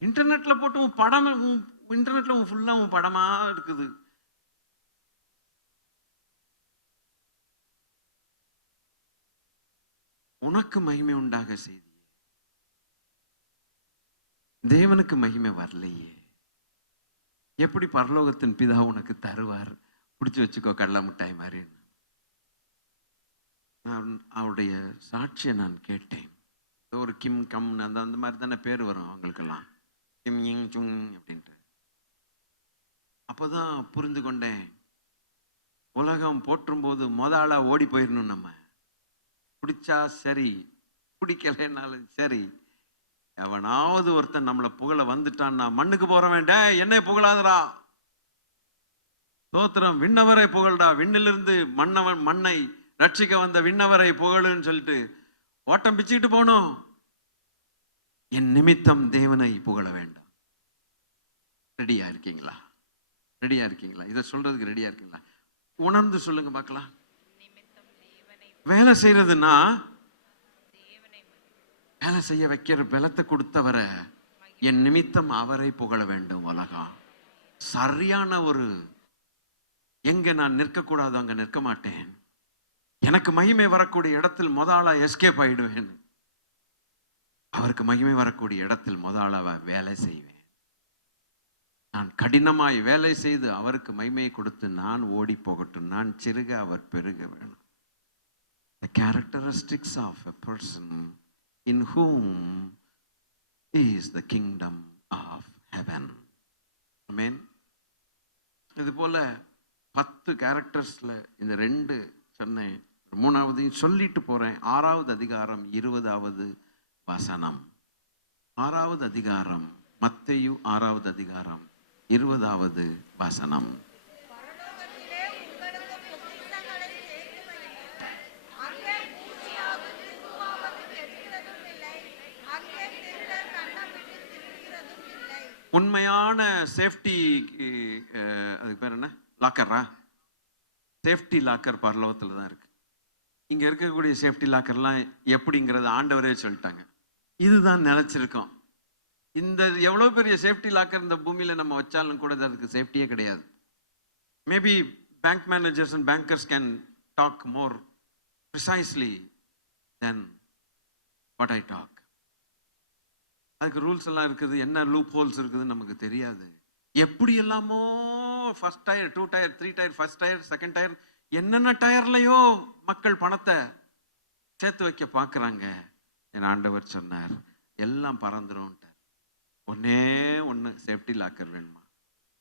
இன்டர்நெட்ல போட்டு உன் படம், இன்டர்நெட்ல உன் ஃபுல்லா உன் படமா இருக்குது. உனக்கு மகிமை உண்டாக செய்தியே, தேவனுக்கு மகிமை வரலையே. எப்படி பரலோகத்தின் பிதா உனக்கு தருவார்? பிடிச்சு வச்சுக்கோ கடலை மிட்டாய் மாதிரி. நான் அவருடைய சாட்சியை நான் கேட்டேன். ஒரு கிம் கம் அந்த மாதிரி தானே பேர் வரும் அவங்களுக்கெல்லாம், கிம் யிங் சுங் அப்படின்ட்டு. அப்போதான் புரிந்து கொண்டேன், உலகம் போற்றும் போது ஆளா ஓடி போயிடணும். நம்ம பிடிச்சா சரி, பிடிக்கலைன்னாலும் சரி, எவனாவது ஒருத்தன் நம்மளை புகழ வந்துட்டான்னா மண்ணுக்கு போற வேண்டாம், என்னை புகழாதரா, தோத்திரம் விண்ணவரை புகழ்டா, விண்ணிலிருந்து மண்ணை ரட்சிக்க வந்த விண்ணவரை புகழுன்னு சொல்லிட்டு ஓட்டம் பிச்சுக்கிட்டு போனோம். என் நிமித்தம் தேவனை புகழ வேண்டாம். ரெடியா இருக்கீங்களா? ரெடியா இருக்கீங்களா? இதை சொல்றதுக்கு ரெடியா இருக்கீங்களா? உணர்ந்து சொல்லுங்க பார்க்கலாம். வேலை செய்யறதுன்னா வேலை செய்ய வைக்கிற பலத்தை கொடுத்தவரை, என் நிமித்தம் அவரை புகழ வேண்டும் உலகம். சரியான ஒரு, எங்க நான் நிற்கக்கூடாது அங்க நிற்க மாட்டேன். எனக்கு மகிமை வரக்கூடிய இடத்தில் முதலா எஸ்கேப் ஆயிடுவேன். அவருக்கு மகிமை வரக்கூடிய இடத்தில் முதலா வேலை செய்வேன். நான் கடினமாய் வேலை செய்து அவருக்கு மகிமையை கொடுத்து நான் ஓடி போகட்டும், நான் சிறுக அவர் பெருக வேணும். The characteristics of a person in whom is the kingdom of heaven. Amen. இது போல 10 கேரக்டர்ஸ்ல இந்த 2 சொன்னேன். 3ஆவதையும் சொல்லிட்டு போறேன். 6வது அதிகாரம் 20வது வசனம். 6வது அதிகாரம், மத்தேயு 6வது அதிகாரம் 20வது வசனம். உண்மையான சேஃப்டி, அதுக்கு பேர் என்ன, லாக்கரா? சேஃப்டி லாக்கர் பரலோகத்தில் தான் இருக்கு. இங்க இருக்கக்கூடிய சேஃப்டி லாக்கர்லாம் எப்படிங்கிறது ஆண்டவரே சொல்லிட்டாங்க. இதுதான் நிலைச்சிருக்கோம். இந்த எவ்வளவு பெரிய சேஃப்டி லாக்கர் இந்த பூமியில நம்ம வச்சாலும் கூட அதுக்கு சேஃப்டியே கிடையாது. Maybe bank managers and bankers can talk more precisely then what I talk. அதுக்கு ரூல்ஸ் எல்லாம் இருக்குது, என்ன லூப் ஹோல்ஸ் இருக்குதுன்னு நமக்கு தெரியாது. எப்படி எல்லாமோ first tier, 2 tier, 3 tier, first tier, second tier, என்னென்ன டயர்லையோ மக்கள் பணத்தை சேர்த்து வைக்க பார்க்குறாங்க. என் ஆண்டவர் சொன்னார், எல்லாம் பறந்துடும். ஒன்னே ஒன்று சேஃப்டி லாக்கர் வேணுமா?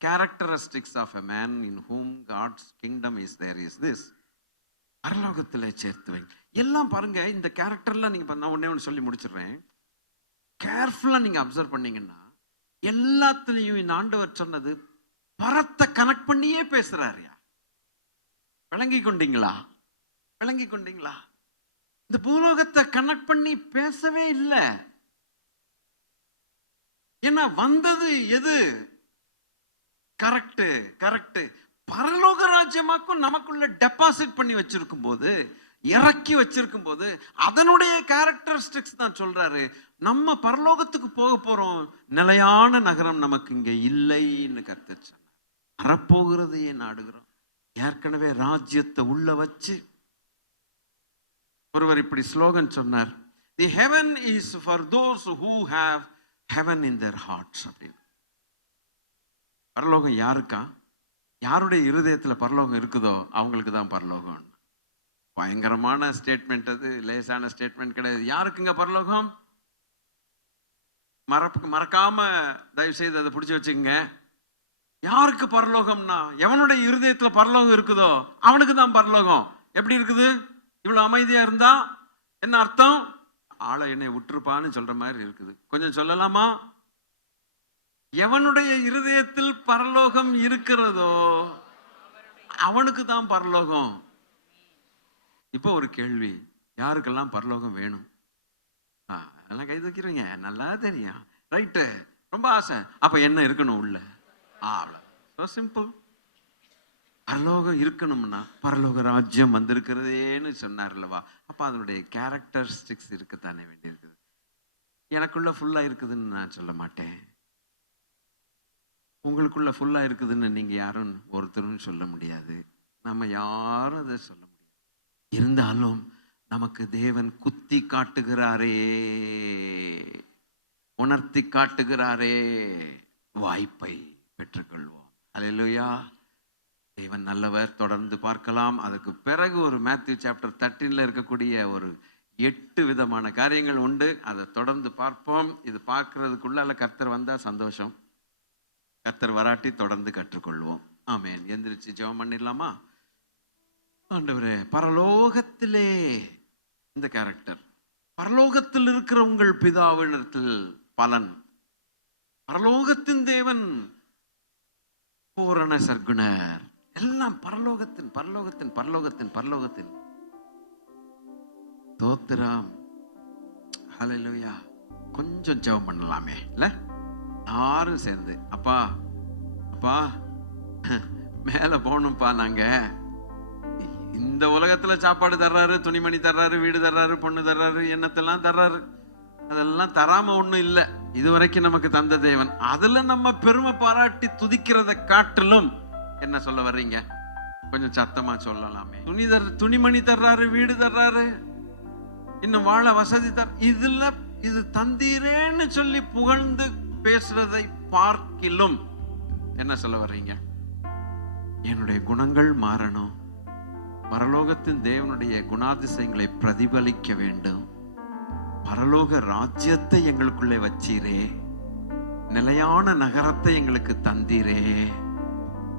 Characteristics of a man in whom God's kingdom is there is this. பரலோகத்தில் சேர்த்து வைங்க. எல்லாம் பாருங்க, இந்த கேரக்டர்லாம் நீங்க நான் ஒன்னே ஒன்று சொல்லி முடிச்சிடுறேன். கேர்ஃபுல்லாக நீங்க அப்சர்வ் பண்ணீங்கன்னா எல்லாத்துலேயும் இந்த ஆண்டவர் சொன்னது பரத்தை கனெக்ட் பண்ணியே பேசுறாருயா. விளங்கி கொண்டீங்களா? விளங்கி கொண்டீங்களா? இந்த பூலோகத்தை கனெக்ட் பண்ணி பேசவே இல்லை. ஏன்னா வந்தது எது? Correct correct. பரலோக ராஜ்யமாக்கும் நமக்குள்ள டெபாசிட் பண்ணி வச்சிருக்கும் போது, இறக்கி வச்சிருக்கும் போது, அதனுடைய கேரக்டரிஸ்டிக்ஸ் தான் சொல்றாரு. நம்ம பரலோகத்துக்கு போக போறோம், நிலையான நகரம் நமக்கு இங்க இல்லைன்னு கர்த்தர் சொன்னார். வரப்போகிறதையே நாடுகிறோம். ஏற்கனவே ராஜ்யத்தை உள்ள வச்சு ஒருவர் இப்படி ஸ்லோகன் சொன்னார், தி heaven is for those who have heaven in there hearts அப்படின்னு. பரலோகம் யாருக்கா? யாருடைய இருதயத்துல பரலோகம் இருக்குதோ அவங்களுக்கு தான் பரலோகம். பயங்கரமான ஸ்டேட்மெண்ட் அது, லேசான ஸ்டேட்மெண்ட் கிடையாது. யாருக்குங்க பரலோகம்? மறக்காம தயவு செய்து அதை பிடிச்சி வச்சுக்கோங்க. யாருக்கு பரலோகம்னா எவனுடைய இருதயத்துல பரலோகம் இருக்குதோ அவனுக்கு தான் பரலோகம். எப்படி இருக்குது? இவ்வளவு அமைதியா இருந்தா என்ன அர்த்தம்? ஆளை என்னை விட்டுருப்பான்னு சொல்ற மாதிரி இருக்குது. கொஞ்சம் சொல்லலாமா? எவனுடைய இருதயத்தில் பரலோகம் இருக்கிறதோ அவனுக்கு தான் பரலோகம். இப்போ ஒரு கேள்வி, யாருக்கெல்லாம் பரலோகம் வேணும்? அதெல்லாம் கை தூக்கிறீங்க, நல்லா தெரியும், ரைட்டு, ரொம்ப ஆசை. அப்ப என்ன இருக்கணும் உள்ள? அவ்வளோ சிம்பிள். பரலோகம் இருக்கணும்னா பரலோக ராஜ்யம் வந்திருக்கிறதேன்னு சொன்னார்லவா, அப்ப அதனுடைய கேரக்டரிஸ்டிக்ஸ் இருக்கத்தானே வேண்டியிருக்குது. எனக்குள்ள ஃபுல்லா இருக்குதுன்னு நான் சொல்ல மாட்டேன், உங்களுக்குள்ள ஃபுல்லா இருக்குதுன்னு நீங்க யாரும் ஒருத்தரும் சொல்ல முடியாது, நம்ம யாரும் அதை சொல்ல முடியாது. இருந்தாலும் நமக்கு தேவன் குத்தி காட்டுகிறாரே, உணர்த்தி காட்டுகிறாரே, வாய்ப்பை பெற்றுக்கொள்வோம். அல்லேலூயா. தேவன் நல்லவர். தொடர்ந்து பார்க்கலாம். அதுக்கு பிறகு ஒரு மேத்யூ சாப்டர் 13 இருக்கக்கூடிய ஒரு 8 விதமான காரியங்கள் உண்டு. அதை தொடர்ந்து பார்ப்போம். இது பார்க்கறதுக்குள்ள கர்த்தர் வந்தா சந்தோஷம், கர்த்தர் வராட்டி தொடர்ந்து கற்றுக்கொள்வோம். ஆமென். எந்திரிச்சு ஜெபம் பண்ணிடலாமா? ஆண்டவரே, பரலோகத்திலே இந்த கேரக்டர், பரலோகத்தில் இருக்கிற உங்கள் பிதாவினிடத்தில் பலன், பரலோகத்தின் தேவன், பூரண சர்க்குணர், எல்லாம் பரலோகத்தின் பரலோகத்தின் பரலோகத்தின் பரலோகத்தின் தோத்திரம். ஹல்லேலூயா. கொஞ்சம் ஜெபம் பண்ணலாமே இல்ல? யாரும் சேர்ந்து, அப்பா அப்பா மேல போகணும்ப்பா, நாங்க இந்த உலகத்துல சாப்பாடு தர்றாரு, துணிமணி தர்றாரு, வீடு தர்றாரு, பொண்ணு தர்றாரு, எண்ணத்தெல்லாம் தர்றாரு, அதெல்லாம் தராம ஒண்ணும் இல்லை இதுவரைக்கும் நமக்கு தந்த தேவன். அதுல நம்ம பெருமை பாராட்டி துதிக்கிறத காட்டிலும் என்ன சொல்ல வர்றீங்க? கொஞ்சம் சத்தமா சொல்லலாமே. துணிமணி தர்றாரு, வீடு தர்றாரு, இன்னும் வாழ வசதி இதுல இது தந்தீரேன்னு சொல்லி புகழ்ந்து பேசுறதை பார்க்கிலும் என்ன சொல்ல வர்றீங்க? என்னுடைய குணங்கள் மாறணும், பரலோகத்தின் தேவனுடைய குணாதிசயங்களை பிரதிபலிக்க வேண்டும், பரலோக ராஜ்யத்தை எங்களுக்குள்ளே வச்சீரே, நிலையான நகரத்தை எங்களுக்கு தந்தீரே,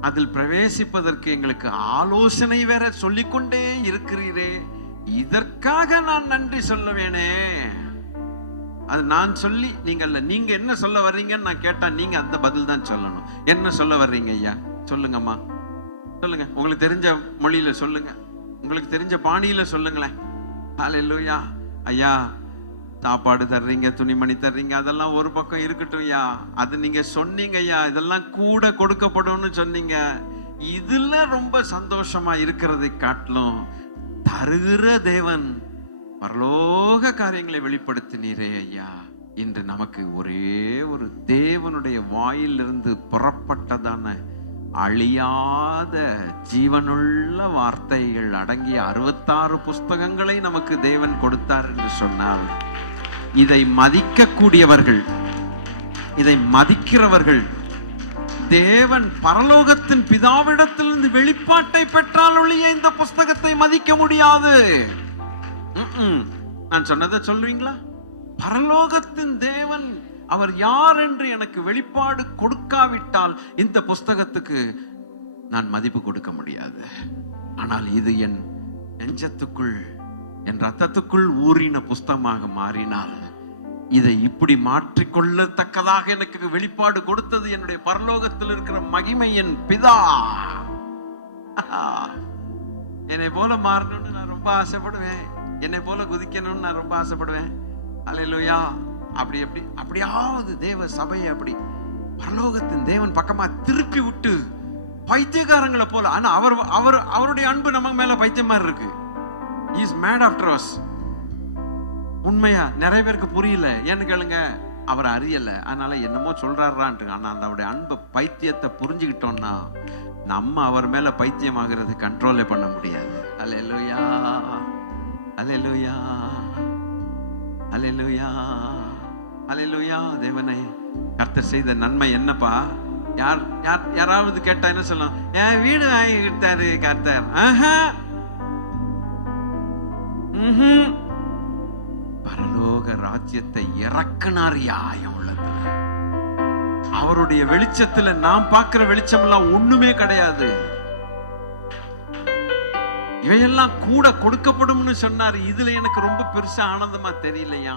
அதில் பிரவேசிப்பதற்கு எங்களுக்கு ஆலோசனை வேற சொல்லிக்கொண்டே இருக்கிறீரே, இதற்காக நான் நன்றி சொல்ல வேணே. அது நான் சொல்லி நீங்க என்ன சொல்ல வர்றீங்கன்னு நான் கேட்டா நீங்க அந்த பதில் தான் சொல்லணும். என்ன சொல்ல வர்றீங்க ஐயா? சொல்லுங்கம்மா, சொல்லுங்க. உங்களுக்கு தெரிஞ்ச மொழியில சொல்லுங்க, உங்களுக்கு தெரிஞ்ச பாணியில சொல்லுங்களேன். ஹல்லேலூயா. ஐயா, சாப்பாடு தர்றீங்க, துணிமணி தர்றீங்க, அதெல்லாம் ஒரு பக்கம் இருக்கட்டும் ஐயா, அது நீங்க சொன்னீங்க ஐயா, இதெல்லாம் கூட கொடுக்கப்படும்னு சொன்னீங்க. இதுல ரொம்ப சந்தோஷமா இருக்கிறதை காட்டிலும் தருகிற தேவன் பரலோக காரியங்களை வெளிப்படுத்தினீரே ஐயா. இன்று நமக்கு ஒரே ஒரு தேவனுடைய வாயிலிருந்து புறப்பட்டதான அழியாத ஜீவனுள்ள வார்த்தைகள் அடங்கிய 66 புஸ்தகங்களை நமக்கு தேவன் கொடுத்தார் என்று சொன்னால், இதை மதிக்கக்கூடியவர்கள், இதை மதிக்கிறவர்கள், தேவன் பரலோகத்தின் பிதாவிடத்திலிருந்து வெளிப்பாட்டை பெற்றால் ஒழிய இந்த புஸ்தகத்தை மதிக்க முடியாது. நான் சொன்னதை சொல்லுவீங்களா? பரலோகத்தின் தேவன் அவர் யார் என்று எனக்கு வெளிப்பாடு கொடுக்காவிட்டால் இந்த புஸ்தகத்துக்கு நான் மதிப்பு கொடுக்க முடியாது. ஆனால் இது என் நெஞ்சத்துக்குள், என் ரத்தத்துக்குள் ஊறின புஸ்தகமாக மாறினால், இதை இப்படி மாற்றிக்கொள்ளத்தக்கதாக எனக்கு வெளிப்பாடு கொடுத்தது என்னுடைய பரலோகத்தில் இருக்கிற மகிமையின் பிதா. என்னை போல மாறணும்னு நான் ரொம்ப ஆசைப்படுவேன், என்னை போல குதிக்கணும்னு நான் ரொம்ப ஆசைப்படுவேன். அல்லேலூயா. அப்படியாவது தேவ சபையை அப்படி பரலோகத்தின் தேவன் பக்கமா திருப்பி விட்டு பைத்தியக்காரங்களை போல. ஆனா அவருடைய அன்பு நம்ம மேல பைத்தியம் மாதிரி இருக்கு. He is mad after us. உண்மையா நிறைய பேருக்கு புரியல. ஏன்னு கேளுங்க, அவர் அறியல, அதனால என்னமோ சொல்றாரான்ட்டு. ஆனா அவருடைய அன்பு பைத்தியத்தை புரிஞ்சுக்கிட்டோம்னா நம்ம அவர் மேல பைத்தியமாகிறது கண்ட்ரோலே பண்ண முடியாது. அல்லேலூயா, அல்லேலூயா. அல்லேலூயா, அல்லேலூயா. தேவனே, கர்த்தர் செய்த நன்மை என்னப்பா? யாராவது கேட்டா என்ன சொல்லலாம்? என் வீடு வாங்கி கொடுத்தாரு கர்த்தர். பரலோக ராஜ்யத்தை இறக்குனார் என் உள்ளத்துல. அவருடைய வெளிச்சத்துல நாம் பார்க்கிற வெளிச்சம் எல்லாம் ஒண்ணுமே கிடையாது. இவையெல்லாம் கூட கொடுக்கப்படும்னு சொன்னார். இதுல எனக்கு ரொம்ப பெருசா ஆனந்தமா தெரியலையா.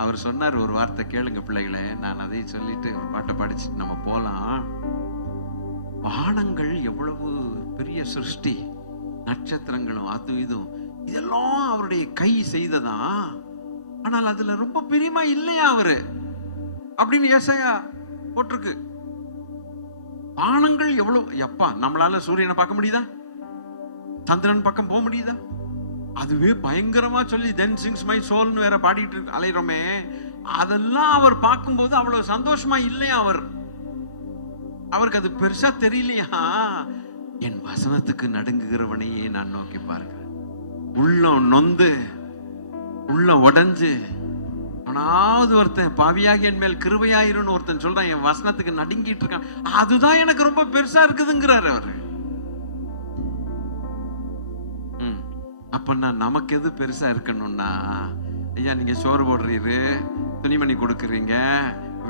அவர் சொன்னார், ஒரு வார்த்தை கேளுங்க பிள்ளைகளே. நான் அதை சொல்லிட்டு ஒரு பாட்டை படிச்சுட்டு நம்ம போலாம். வானங்கள் எவ்வளவு பெரிய சிருஷ்டி, நட்சத்திரங்களும் அது இதுவும், இதெல்லாம் அவருடைய கை செய்ததா. ஆனால் அதுல ரொம்ப பிரியமா இல்லையா அவரு அப்படின்னு ஏசாயா போட்டிருக்கு. வானங்கள் எவ்வளவு, எப்பா நம்மளால சூரியனை பார்க்க முடியுதா? சந்திரன் பக்கம் போக முடியுதா? அதுவே பயங்கரமா சொல்லி then sings my soulனு வேற பாடிட்டு அலைறோமே. அதெல்லாம் அவர் பார்க்கும்போது அவ்வளவு சந்தோஷமா இல்லையா? அவருக்கு அது பெருசா தெரியலையா? என் வசனத்துக்கு நடுங்குகிறவனையே நான் நோக்கி பார்க்கிறேன். உள்ளம் நொந்து, உள்ள உடைஞ்சு, அவனாவது ஒருத்தன் பாவியாகி என் மேல் கிருபையாயிருன்னு ஒருத்தன் சொல்றான், என் வசனத்துக்கு நடுங்கிட்டு இருக்கான். அதுதான் எனக்கு ரொம்ப பெருசா இருக்குதுங்கிறாரு அவரு. அப்பன்னா நமக்கு எது பெருசா இருக்கணும்னா, ஐயா நீங்க சோறு போடுறீரு, துணிமணி கொடுக்குறீங்க,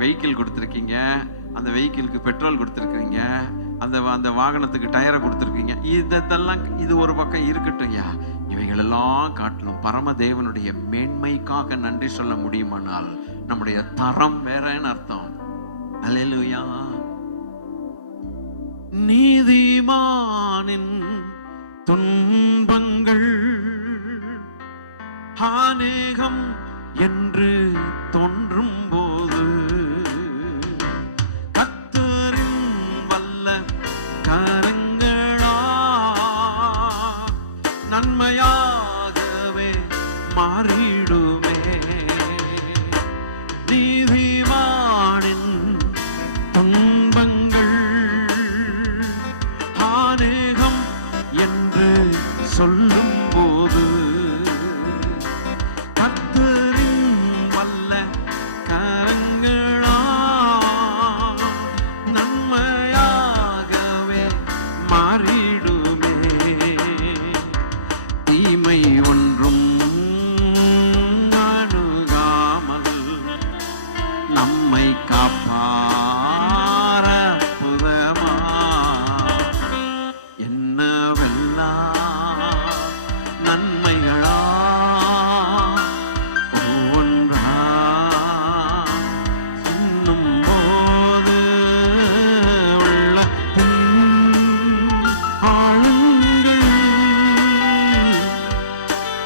வெஹிக்கிள் கொடுத்துருக்கீங்க, அந்த வெஹிக்கிளுக்கு பெட்ரோல் கொடுத்துருக்கீங்க, அந்த வாகனத்துக்கு டயரை கொடுத்துருக்கீங்க, இதெல்லாம் இது ஒரு பக்கம் இருக்கட்டும் ஐயா. இவைகளெல்லாம் காட்டிலும் பரமதேவனுடைய மேன்மைக்காக நன்றி சொல்ல முடியுமானால் நம்முடைய தரம் வேறன்னு அர்த்தம். அல்லேலூயா. நீதிமானின் துன்பங்கள் அநேகம் என்று தோன்றும் போது கர்த்தரின் வல்ல கரங்களா நன்மையாகவே மாறிடுமே. நீதிமானின் துன்பங்கள் அநேகம் என்று சொல்லும் போது கர்த்தரின் வல்ல கரங்களா நன்மையாகவே மாறிடுமே. தீமை ஒன்றும் அணுகாமல் நம்மை காப்பார புதமா நன்மைகளா ஒவ்வொன்றா இன்னும் போது உள்ள ஆளுங்கள்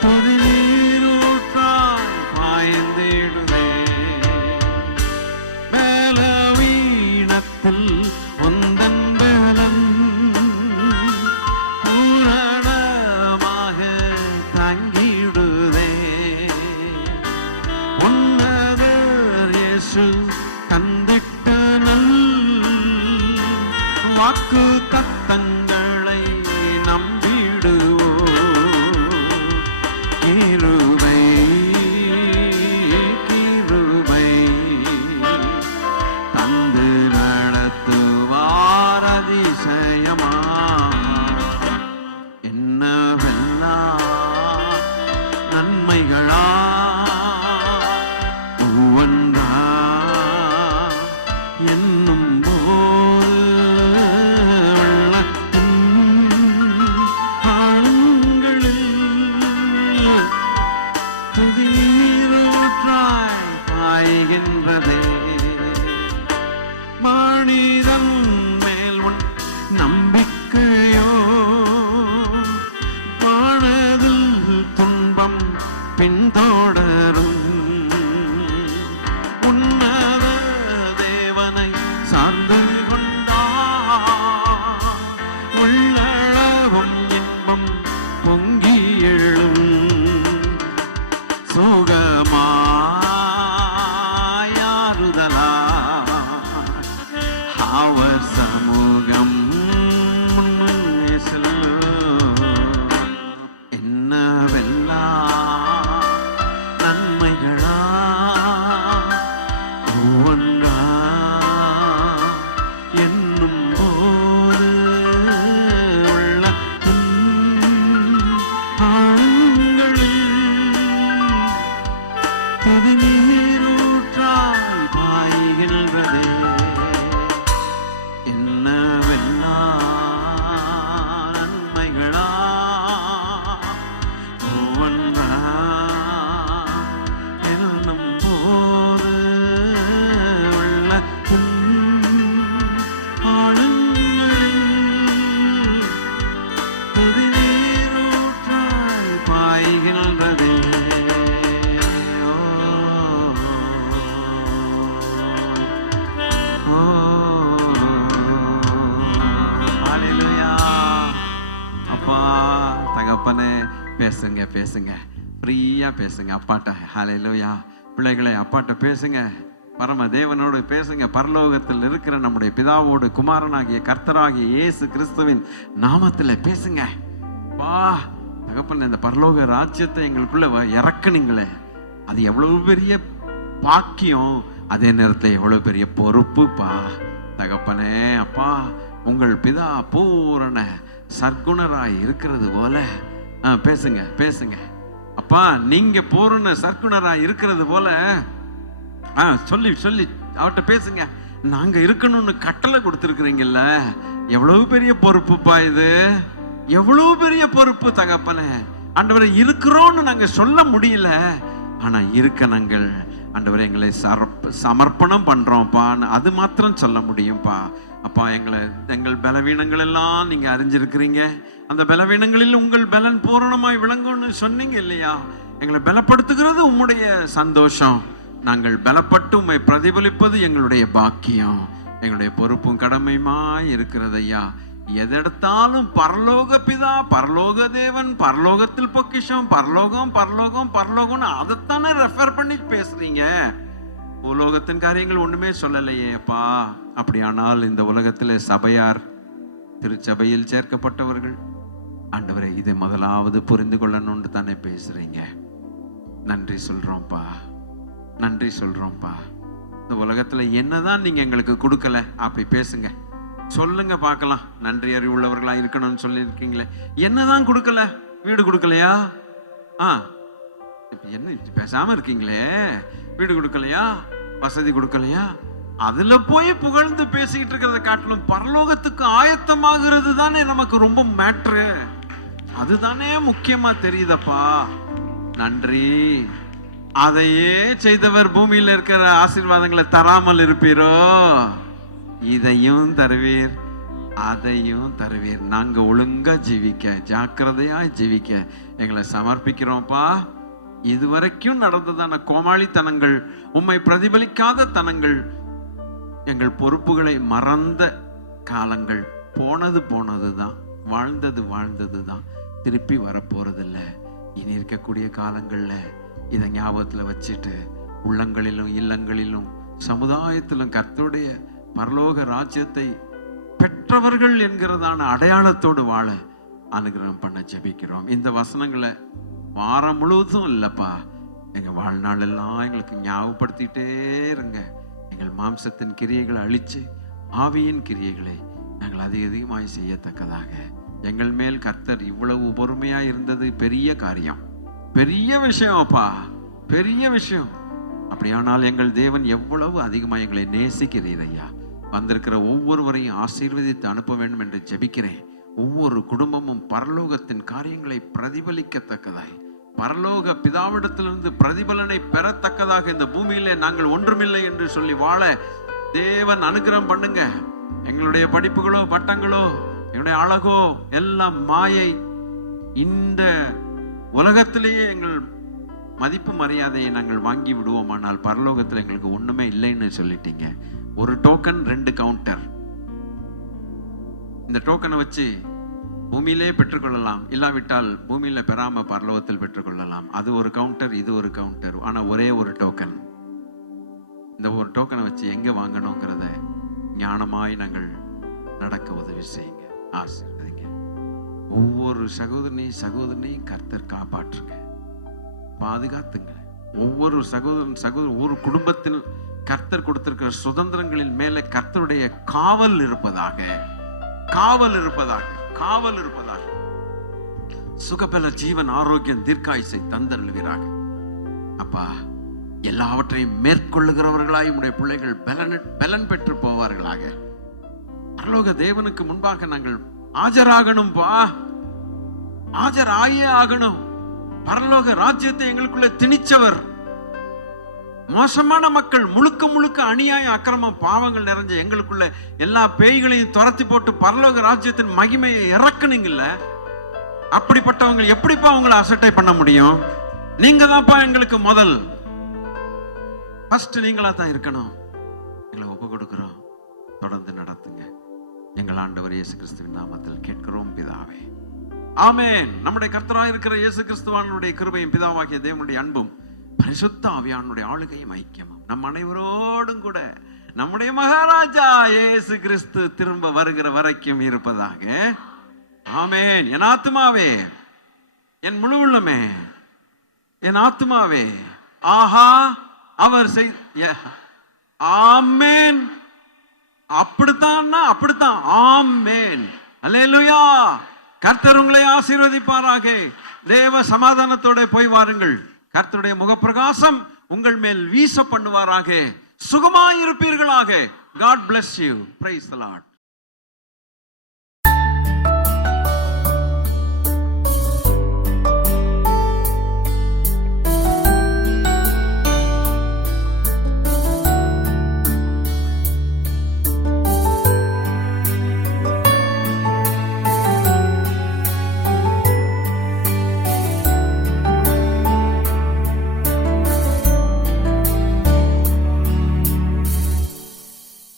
பொதிரூற்றாய் பாய்ந்திடுதே. பலவீனத்தில் உந்தன் பலன் தங்கிடுதே. உன்னதர் இயேசு தந்திட்ட நல் வாக்கு தத்தங்களை நம்பிடுவோம். கிருபை கிருபை தந்து நடத்துவார் அதிசயமா. நன்மைகளா ஒவ்வொன்றா என்னும் போது ஆண்களில் துதிரூற்றாய் பாய்கின்றதே. மனிதன் மேல் உன் நம்பிக்கையோ பின்தொடரும். உன்னத தேவனை சார்ந்து கொண்டார் உள்ளளவும் இன்பம் பொங்கி எழும். சோகமாயாருத பேசுங்க பேசுங்க, ஃப்ரீயா பேசுங்க அப்பாட்ட. ஹல்லேலூயா. பிள்ளைகளை அப்பாட்ட பேசுங்க, பரம தேவனோடு பேசுங்க, பரலோகத்தில் இருக்கிற நம்முடைய பிதாவோடு, குமாரனாகிய கர்த்தராகிய இயேசு கிறிஸ்துவின் நாமத்தில் பேசுங்க. பா தகப்பன், இந்த பரலோக ராஜ்யத்தை எங்களுக்குள்ள இறக்குனீங்களே, அது எவ்வளவு பெரிய பாக்கியம், அதே நேரத்தில் எவ்வளவு பெரிய பொறுப்புப்பா தகப்பனே. அப்பா, உங்கள் பிதா பூரண சற்குணராய் இருக்கிறது போல பேசுங்க பேசுங்க அப்பா, நீங்க பூரண சற்குணராய் இருக்கிறது போல சொல்லி சொல்லி அவர்கிட்ட பேசுங்க. நாங்க இருக்கணும்னு கட்டளை கொடுத்துருக்குறீங்கல்ல, எவ்வளவு பெரிய பொறுப்புப்பா இது, எவ்வளவு பெரிய பொறுப்பு தகப்பனே. ஆண்டவரை இருக்கிறோம்னு நாங்க சொல்ல முடியல, ஆனா இருக்க நாங்கள் ஆண்டவரை எங்களை சமர்ப்பணம் பண்றோம்ப்பா, அது மாத்திரம் சொல்ல முடியும்ப்பா. அப்பா, எங்கள் பலவீனங்கள் எல்லாம் நீங்க அறிஞ்சிருக்கிறீங்க. அந்த பலவீனங்களில் உங்கள் பலன் பூரணமாய் விளங்கும்னு சொன்னீங்க இல்லையா? எங்களை பலப்படுத்துகிறது உம்முடைய சந்தோஷம். நாங்கள் பலப்பட்டு உம்மை பிரதிபலிப்பது எங்களுடைய பாக்கியம், எங்களுடைய பொறுப்பும் கடமையுமாய் இருக்கிறது ஐயா. எதெடுத்தாலும் பரலோக பிதா, பரலோக தேவன், பரலோகத்தில் பொக்கிஷம், பரலோகம் பரலோகம் பரலோகம்னு அதைத்தானே ரெஃபர் பண்ணி பேசுறீங்க. உலகத்தின் காரியங்கள் ஒண்ணுமே சொல்லலையே அப்பா. அப்படியானால் இந்த உலகத்தில் சபையார், திருச்சபையில் சேர்க்கப்பட்டவர்கள் ஆண்டவரை இதை முதலாவது புரிந்து கொள்ளணும்னு தானே பேசுறீங்க. நன்றி சொல்றோம்ப்பா, நன்றி சொல்றோம்ப்பா. இந்த உலகத்துல என்னதான் நீங்க எங்களுக்கு கொடுக்கல, அப்படி பேசுங்க, சொல்லுங்க பார்க்கலாம். நன்றி அறிவுள்ளவர்களா இருக்கணும்னு சொல்லியிருக்கீங்களே, என்னதான் கொடுக்கல? வீடு கொடுக்கலையா? என்ன பேசாம இருக்கீங்களே, வீடு கொடுக்கலையா, வசதி கொடுக்கலையா? அதுல போய் புகழ்ந்து பேசிக்கிட்டு இருக்கிறத காட்டிலும் பரலோகத்துக்கு ஆயத்தமாகிறது தானே நமக்கு ரொம்ப மேட்ரு, அதுதானே முக்கியமா தெரியுதப்பா. நன்றி. அதையே செய்தவர் பூமியில இருக்கிற ஆசீர்வாதங்களை தராமல் இருப்பீரோ? இதையும் தருவீர், அதையும் தருவீர். நாங்க ஒழுங்கா ஜீவிக்க, ஜாக்கிரதையாய் ஜீவிக்க எங்களை சமர்ப்பிக்கிறோம்ப்பா. இதுவரைக்கும் நடந்ததான கோமாளித்தனங்கள், உம்மை பிரதிபலிக்காத தனங்கள், எங்கள் பொறுப்புகளை மறந்த காலங்கள் போனதுதான், வாழ்ந்ததுதான், திருப்பி வரப்போறதில்ல. இனி இருக்கக்கூடிய காலங்கள்ல இதை ஞாபகத்துல வச்சுட்டு உள்ளங்களிலும் இல்லங்களிலும் சமுதாயத்திலும் கர்த்தருடைய பரலோக ராஜ்யத்தை பெற்றவர்கள் என்கிறதான அடையாளத்தோடு வாழ அனுகிரகம் பண்ண ஜெபிக்கிறோம். இந்த வசனங்களை வாரம் முழுவதும் இல்லப்பா, எங்க வாழ்நாள் எல்லாம் எங்களுக்கு ஞாபகப்படுத்திட்டே இருங்க. எங்கள் மாம்சத்தின் கிரியைகளை அழிச்சு ஆவியின் கிரியைகளை நாங்கள் அதிகமாய் செய்யத்தக்கதாக எங்கள் மேல் கர்த்தர் இவ்வளவு பொறுமையா இருந்தது பெரிய காரியம், பெரிய விஷயம் அப்பா, பெரிய விஷயம். அப்படியானால் எங்கள் தேவன் எவ்வளவு அதிகமாக எங்களை நேசிக்கிறீர் ஐயா. வந்திருக்கிற ஒவ்வொருவரையும் ஆசீர்வதித்து அனுப்ப வேண்டும் என்று ஜெபிக்கிறேன். ஒவ்வொரு குடும்பமும் பரலோகத்தின் காரியங்களை பிரதிபலிக்கத்தக்கதாய், பரலோக பிதாவிடத்திலிருந்து பிரதிபலனை பெறத்தக்கதாக இந்த பூமியிலே நாங்கள் ஒன்றுமில்லை என்று சொல்லி வாழ தேவன் அனுகிரகம் பண்ணுங்க. எங்களுடைய படிப்புகளோ பட்டங்களோ எங்களுடைய அழகோ எல்லாம் மாயை. இந்த உலகத்திலேயே எங்கள் மதிப்பு மரியாதையை நாங்கள் வாங்கி விடுவோமானால் பரலோகத்தில் எங்களுக்கு ஒண்ணுமே இல்லைன்னு சொல்லிட்டீங்க. ஒரு டோக்கன் 2 கவுண்டர். இந்த டோக்கனை வச்சு பூமியிலே பெற்றுக்கொள்ளலாம், இல்லாவிட்டால் பூமியில பெறாம பரலோகத்தில் பெற்றுக்கொள்ளலாம். அது ஒரு கவுண்டர், இது ஒரு கவுண்டர். ஆனா ஒரே ஒரு டோக்கன். இந்த ஒரு டோக்கனை வச்சு எங்க வாங்கணுங்கிறத ஞானமாய் நாங்கள் நடக்க உதவி செய்யுங்க, ஆசீர்வதிங்க. ஒவ்வொரு சகோதரனையும் கர்த்தர் காப்பாற்றுங்க, பாதுகாத்துங்க. ஒவ்வொரு சகோதரன் ஒரு குடும்பத்தில் கர்த்தர் கொடுத்திருக்கிற சுதந்திரங்களின் மேல கர்த்தருடைய காவல் இருப்பதாக, காவல் இருப்பதாக, காவல் இருப்பதாக. சுகபல ஜீவன் ஆரோக்கியம் தீர்க்காயுசை தந்தருள்வீராக. அப்பா, எல்லாவற்றையும் மேற்கொள்ளுகிறவர்களாய் உம்முடைய பிள்ளைகள் பலன் பெற்று போவார்களாக. பரலோக தேவனுக்கு முன்பாக நாங்கள் ஆஜராகணும்பா, ஆஜராயே ஆகணும். பரலோக ராஜ்யத்தை எங்களுக்குள்ள திணிச்சவர் மோசமான மக்கள், முழுக்க முழுக்க அநியாய அக்கிரமம் பாவங்கள் நிறைஞ்ச எங்களுக்குள்ள எல்லா பேய்களையும் துரத்தி போட்டு பரலோக ராஜ்யத்தின் மகிமையை இறக்குனீங்கல்ல. அப்படிப்பட்டவங்க எப்படிப்பா உங்களை அசட்டை பண்ண முடியும்? நீங்க தான்ப்பா எங்களுக்கு முதல், ஃபர்ஸ்ட் நீங்களா தான் இருக்கணும். எங்களை ஒப்பு கொடுக்கிறோம், தொடர்ந்து நடத்துங்க. எங்கள் ஆண்டவர் இயேசு கிறிஸ்துவின் நாமத்தில் கேட்கிறோம் பிதாவே, ஆமென். நம்முடைய கர்த்தராய் இருக்கிற இயேசு கிறிஸ்துவானுடைய கிருபையும் பிதாவாகிய தேவனுடைய அன்பும் பரிசுத்த ஆவியானுடைய ஆளுகையும் ஐக்கியமும் நம் அனைவரோடும் கூட நம்முடைய மகாராஜா இயேசு கிறிஸ்து திரும்ப வருகிற வரைக்கும் இருப்பதாக. ஆமென். என் ஆத்துமாவே, என் முழு உள்ளமே, என் ஆத்துமாவே, ஆஹா அவர் ஆமென். அப்படித்தான், அப்படித்தான். ஆமென். அல்லேலூயா. கர்த்தர் உங்களை ஆசீர்வதிப்பாராக. தேவ சமாதானத்தோட போய் வாருங்கள். கர்த்தருடைய முகப்பிரகாசம் உங்கள் மேல் வீச பண்ணுவாராக. சுகமாயிருப்பீர்களாக. God bless you. Praise the Lord.